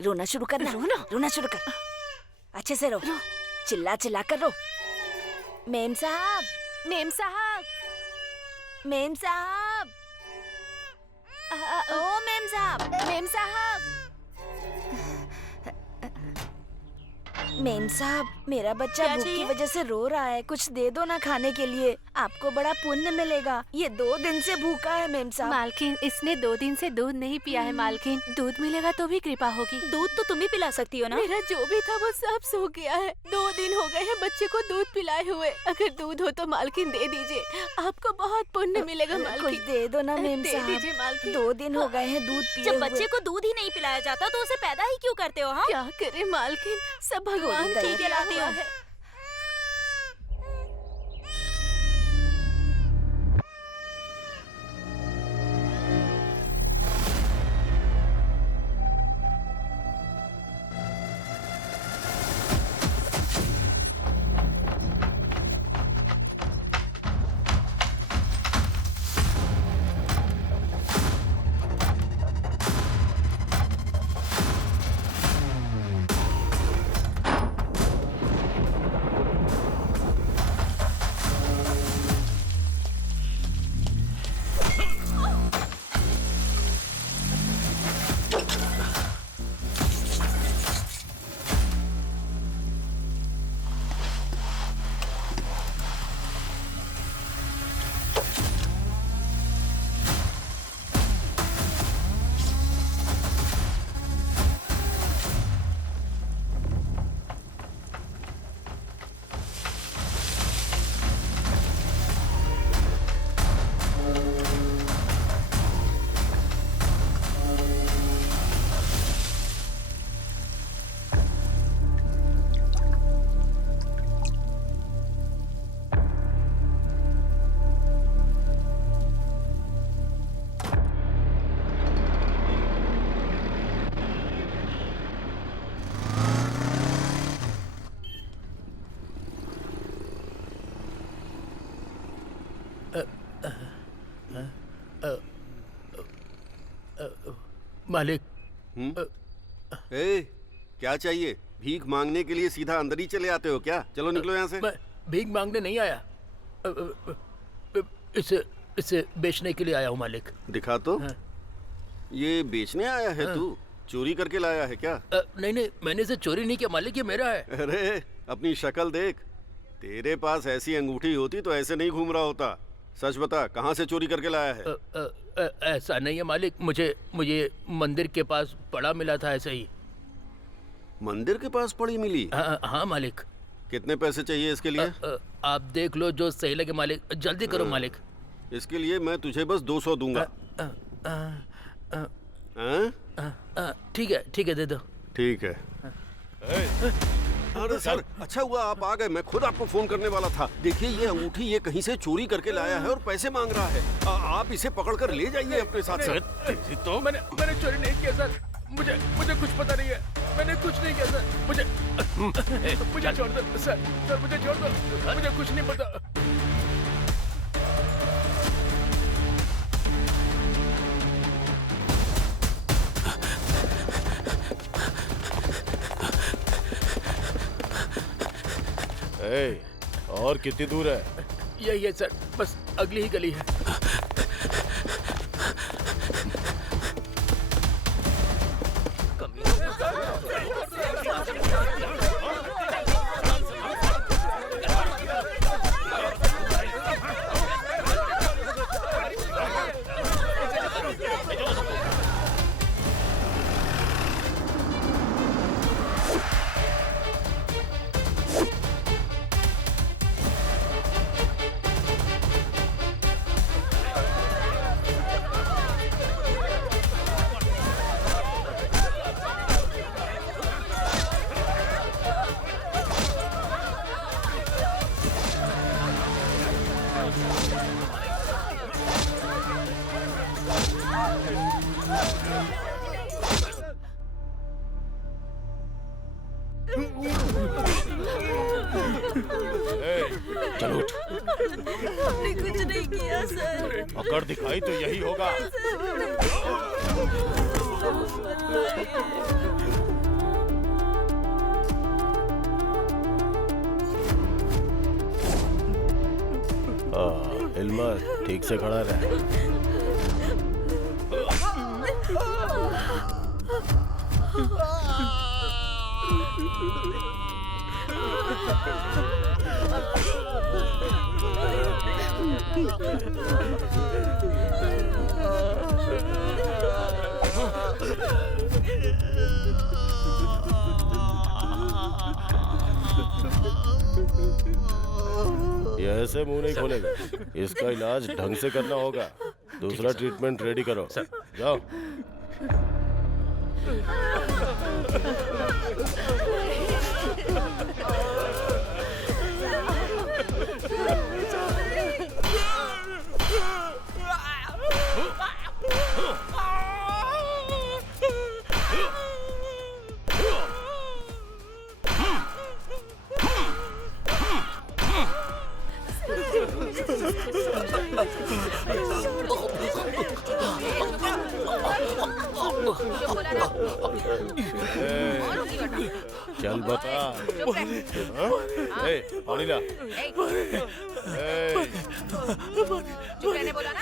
रोना शुरू करना। रोना शुरू कर। अच्छे से रो। चिल्ला चिल्ला कर रो। मेम साहब, मेम साहब, मेम साहब, ओ मेम साहब, मेम साहब, मेम साहब, मेरा बच्चा भूख की वजह से रो रहा है, कुछ दे दो ना खाने के लिए, आपको बड़ा पुण्य मिलेगा। ये 2 दिन से भूखा है मेम साहब। मालकिन, इसने 2 दिन से दूध नहीं पिया है मालकिन। दूध मिलेगा तो भी कृपा होगी। दूध तो तुम ही पिला सकती हो ना। मेरा जो भी था वो सब सो गया है। 2 दिन हो गए हैं बच्चे को दूध पिलाए हुए। अगर दूध हो तो मालकिन दे दीजिए, आपको बहुत पुण्य मिलेगा मालकिन। कुछ दे दो ना मेम दे साहब। दीजिए मालकिन। 2 दिन हो गए हैं दूध पिए जब हुए। बच्चे को दूध ही नहीं पिलाया जाता तो उसे पैदा ही क्यों करते हो? हाँ, क्या करे मालकिन, सब भगवान दया की खिलाती हुआ हो। है। मालिक। क्या चाहिए? भीख मांगने के लिए सीधा अंदर ही चले आते हो क्या? चलो निकलो यहाँ से। मैं भीख मांगने नहीं आया, इसे बेचने के लिए आया हूँ मालिक। दिखा तो। ये बेचने आया है तू? चोरी करके लाया है क्या? नहीं, मैंने इसे चोरी नहीं किया मालिक, ये मेरा है। अरे अपनी शक्ल देख, तेरे पास ऐसी अंगूठी होती तो ऐसे नहीं घूम रहा होता। सच बता, कहाँ से चोरी करके लाया है? ऐसा नहीं है मालिक, मुझे मंदिर के पास पड़ा मिला था, ऐसे ही। मंदिर के पास पड़ी मिली? हाँ मालिक। कितने पैसे चाहिए इसके लिए? आप देख लो जो सही लगे मालिक, जल्दी करो मालिक। इसके लिए मैं तुझे बस 200 दूंगा। ठीक है, दे दो। ठीक है। अरे सर, अच्छा हुआ आप आ गए, मैं खुद आपको फोन करने वाला था। देखिए ये अंगूठी ये कहीं से चोरी करके लाया है और पैसे मांग रहा है। आप इसे पकड़कर ले जाइए अपने साथ। सर तो मैंने चोरी नहीं किया सर, मुझे कुछ पता नहीं है, मैंने कुछ नहीं किया सर, मुझे छोड़ दो सर, मुझे छोड़ दो, मुझे कुछ नहीं पता। और कितनी दूर है? यही है सर, बस अगली ही गली है। चलो उठ। हमने कुछ नहीं किया सर। अगर दिखाई तो यही होगा। हिलमत, ठीक से खड़ा रहे। ये ऐसे मुंह नहीं खोलेगा, इसका इलाज ढंग से करना होगा। दूसरा ट्रीटमेंट रेडी करो। जाओ। चल बता। पानी ला। चुप रहने बोला ना।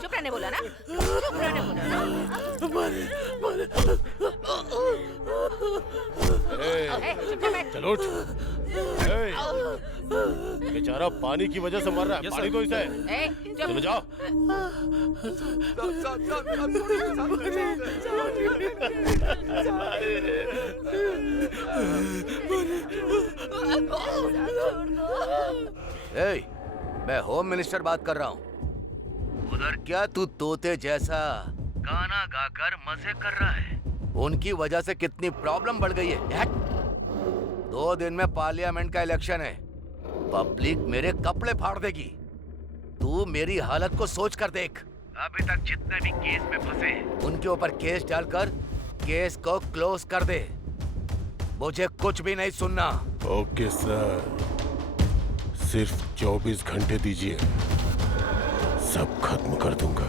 चुप रहने बोला ना। चलो उठ। बेचारा पानी की वजह से मर रहा है। पानी तो इसे है। चलो जाओ। मैं होम मिनिस्टर बात कर रहा हूँ। उधर क्या तू तोते जैसा गाना गाकर मजे कर रहा है? उनकी वजह से कितनी प्रॉब्लम बढ़ गई है। 2 दिन में पार्लियामेंट का इलेक्शन है। पब्लिक मेरे कपड़े फाड़ देगी। तू मेरी हालत को सोच कर देख। अभी तक जितने भी केस में फंसे उनके ऊपर केस डालकर केस को क्लोज कर दे। मुझे कुछ भी नहीं सुनना। ओके सर, सिर्फ 24 घंटे दीजिए, सब खत्म कर दूंगा।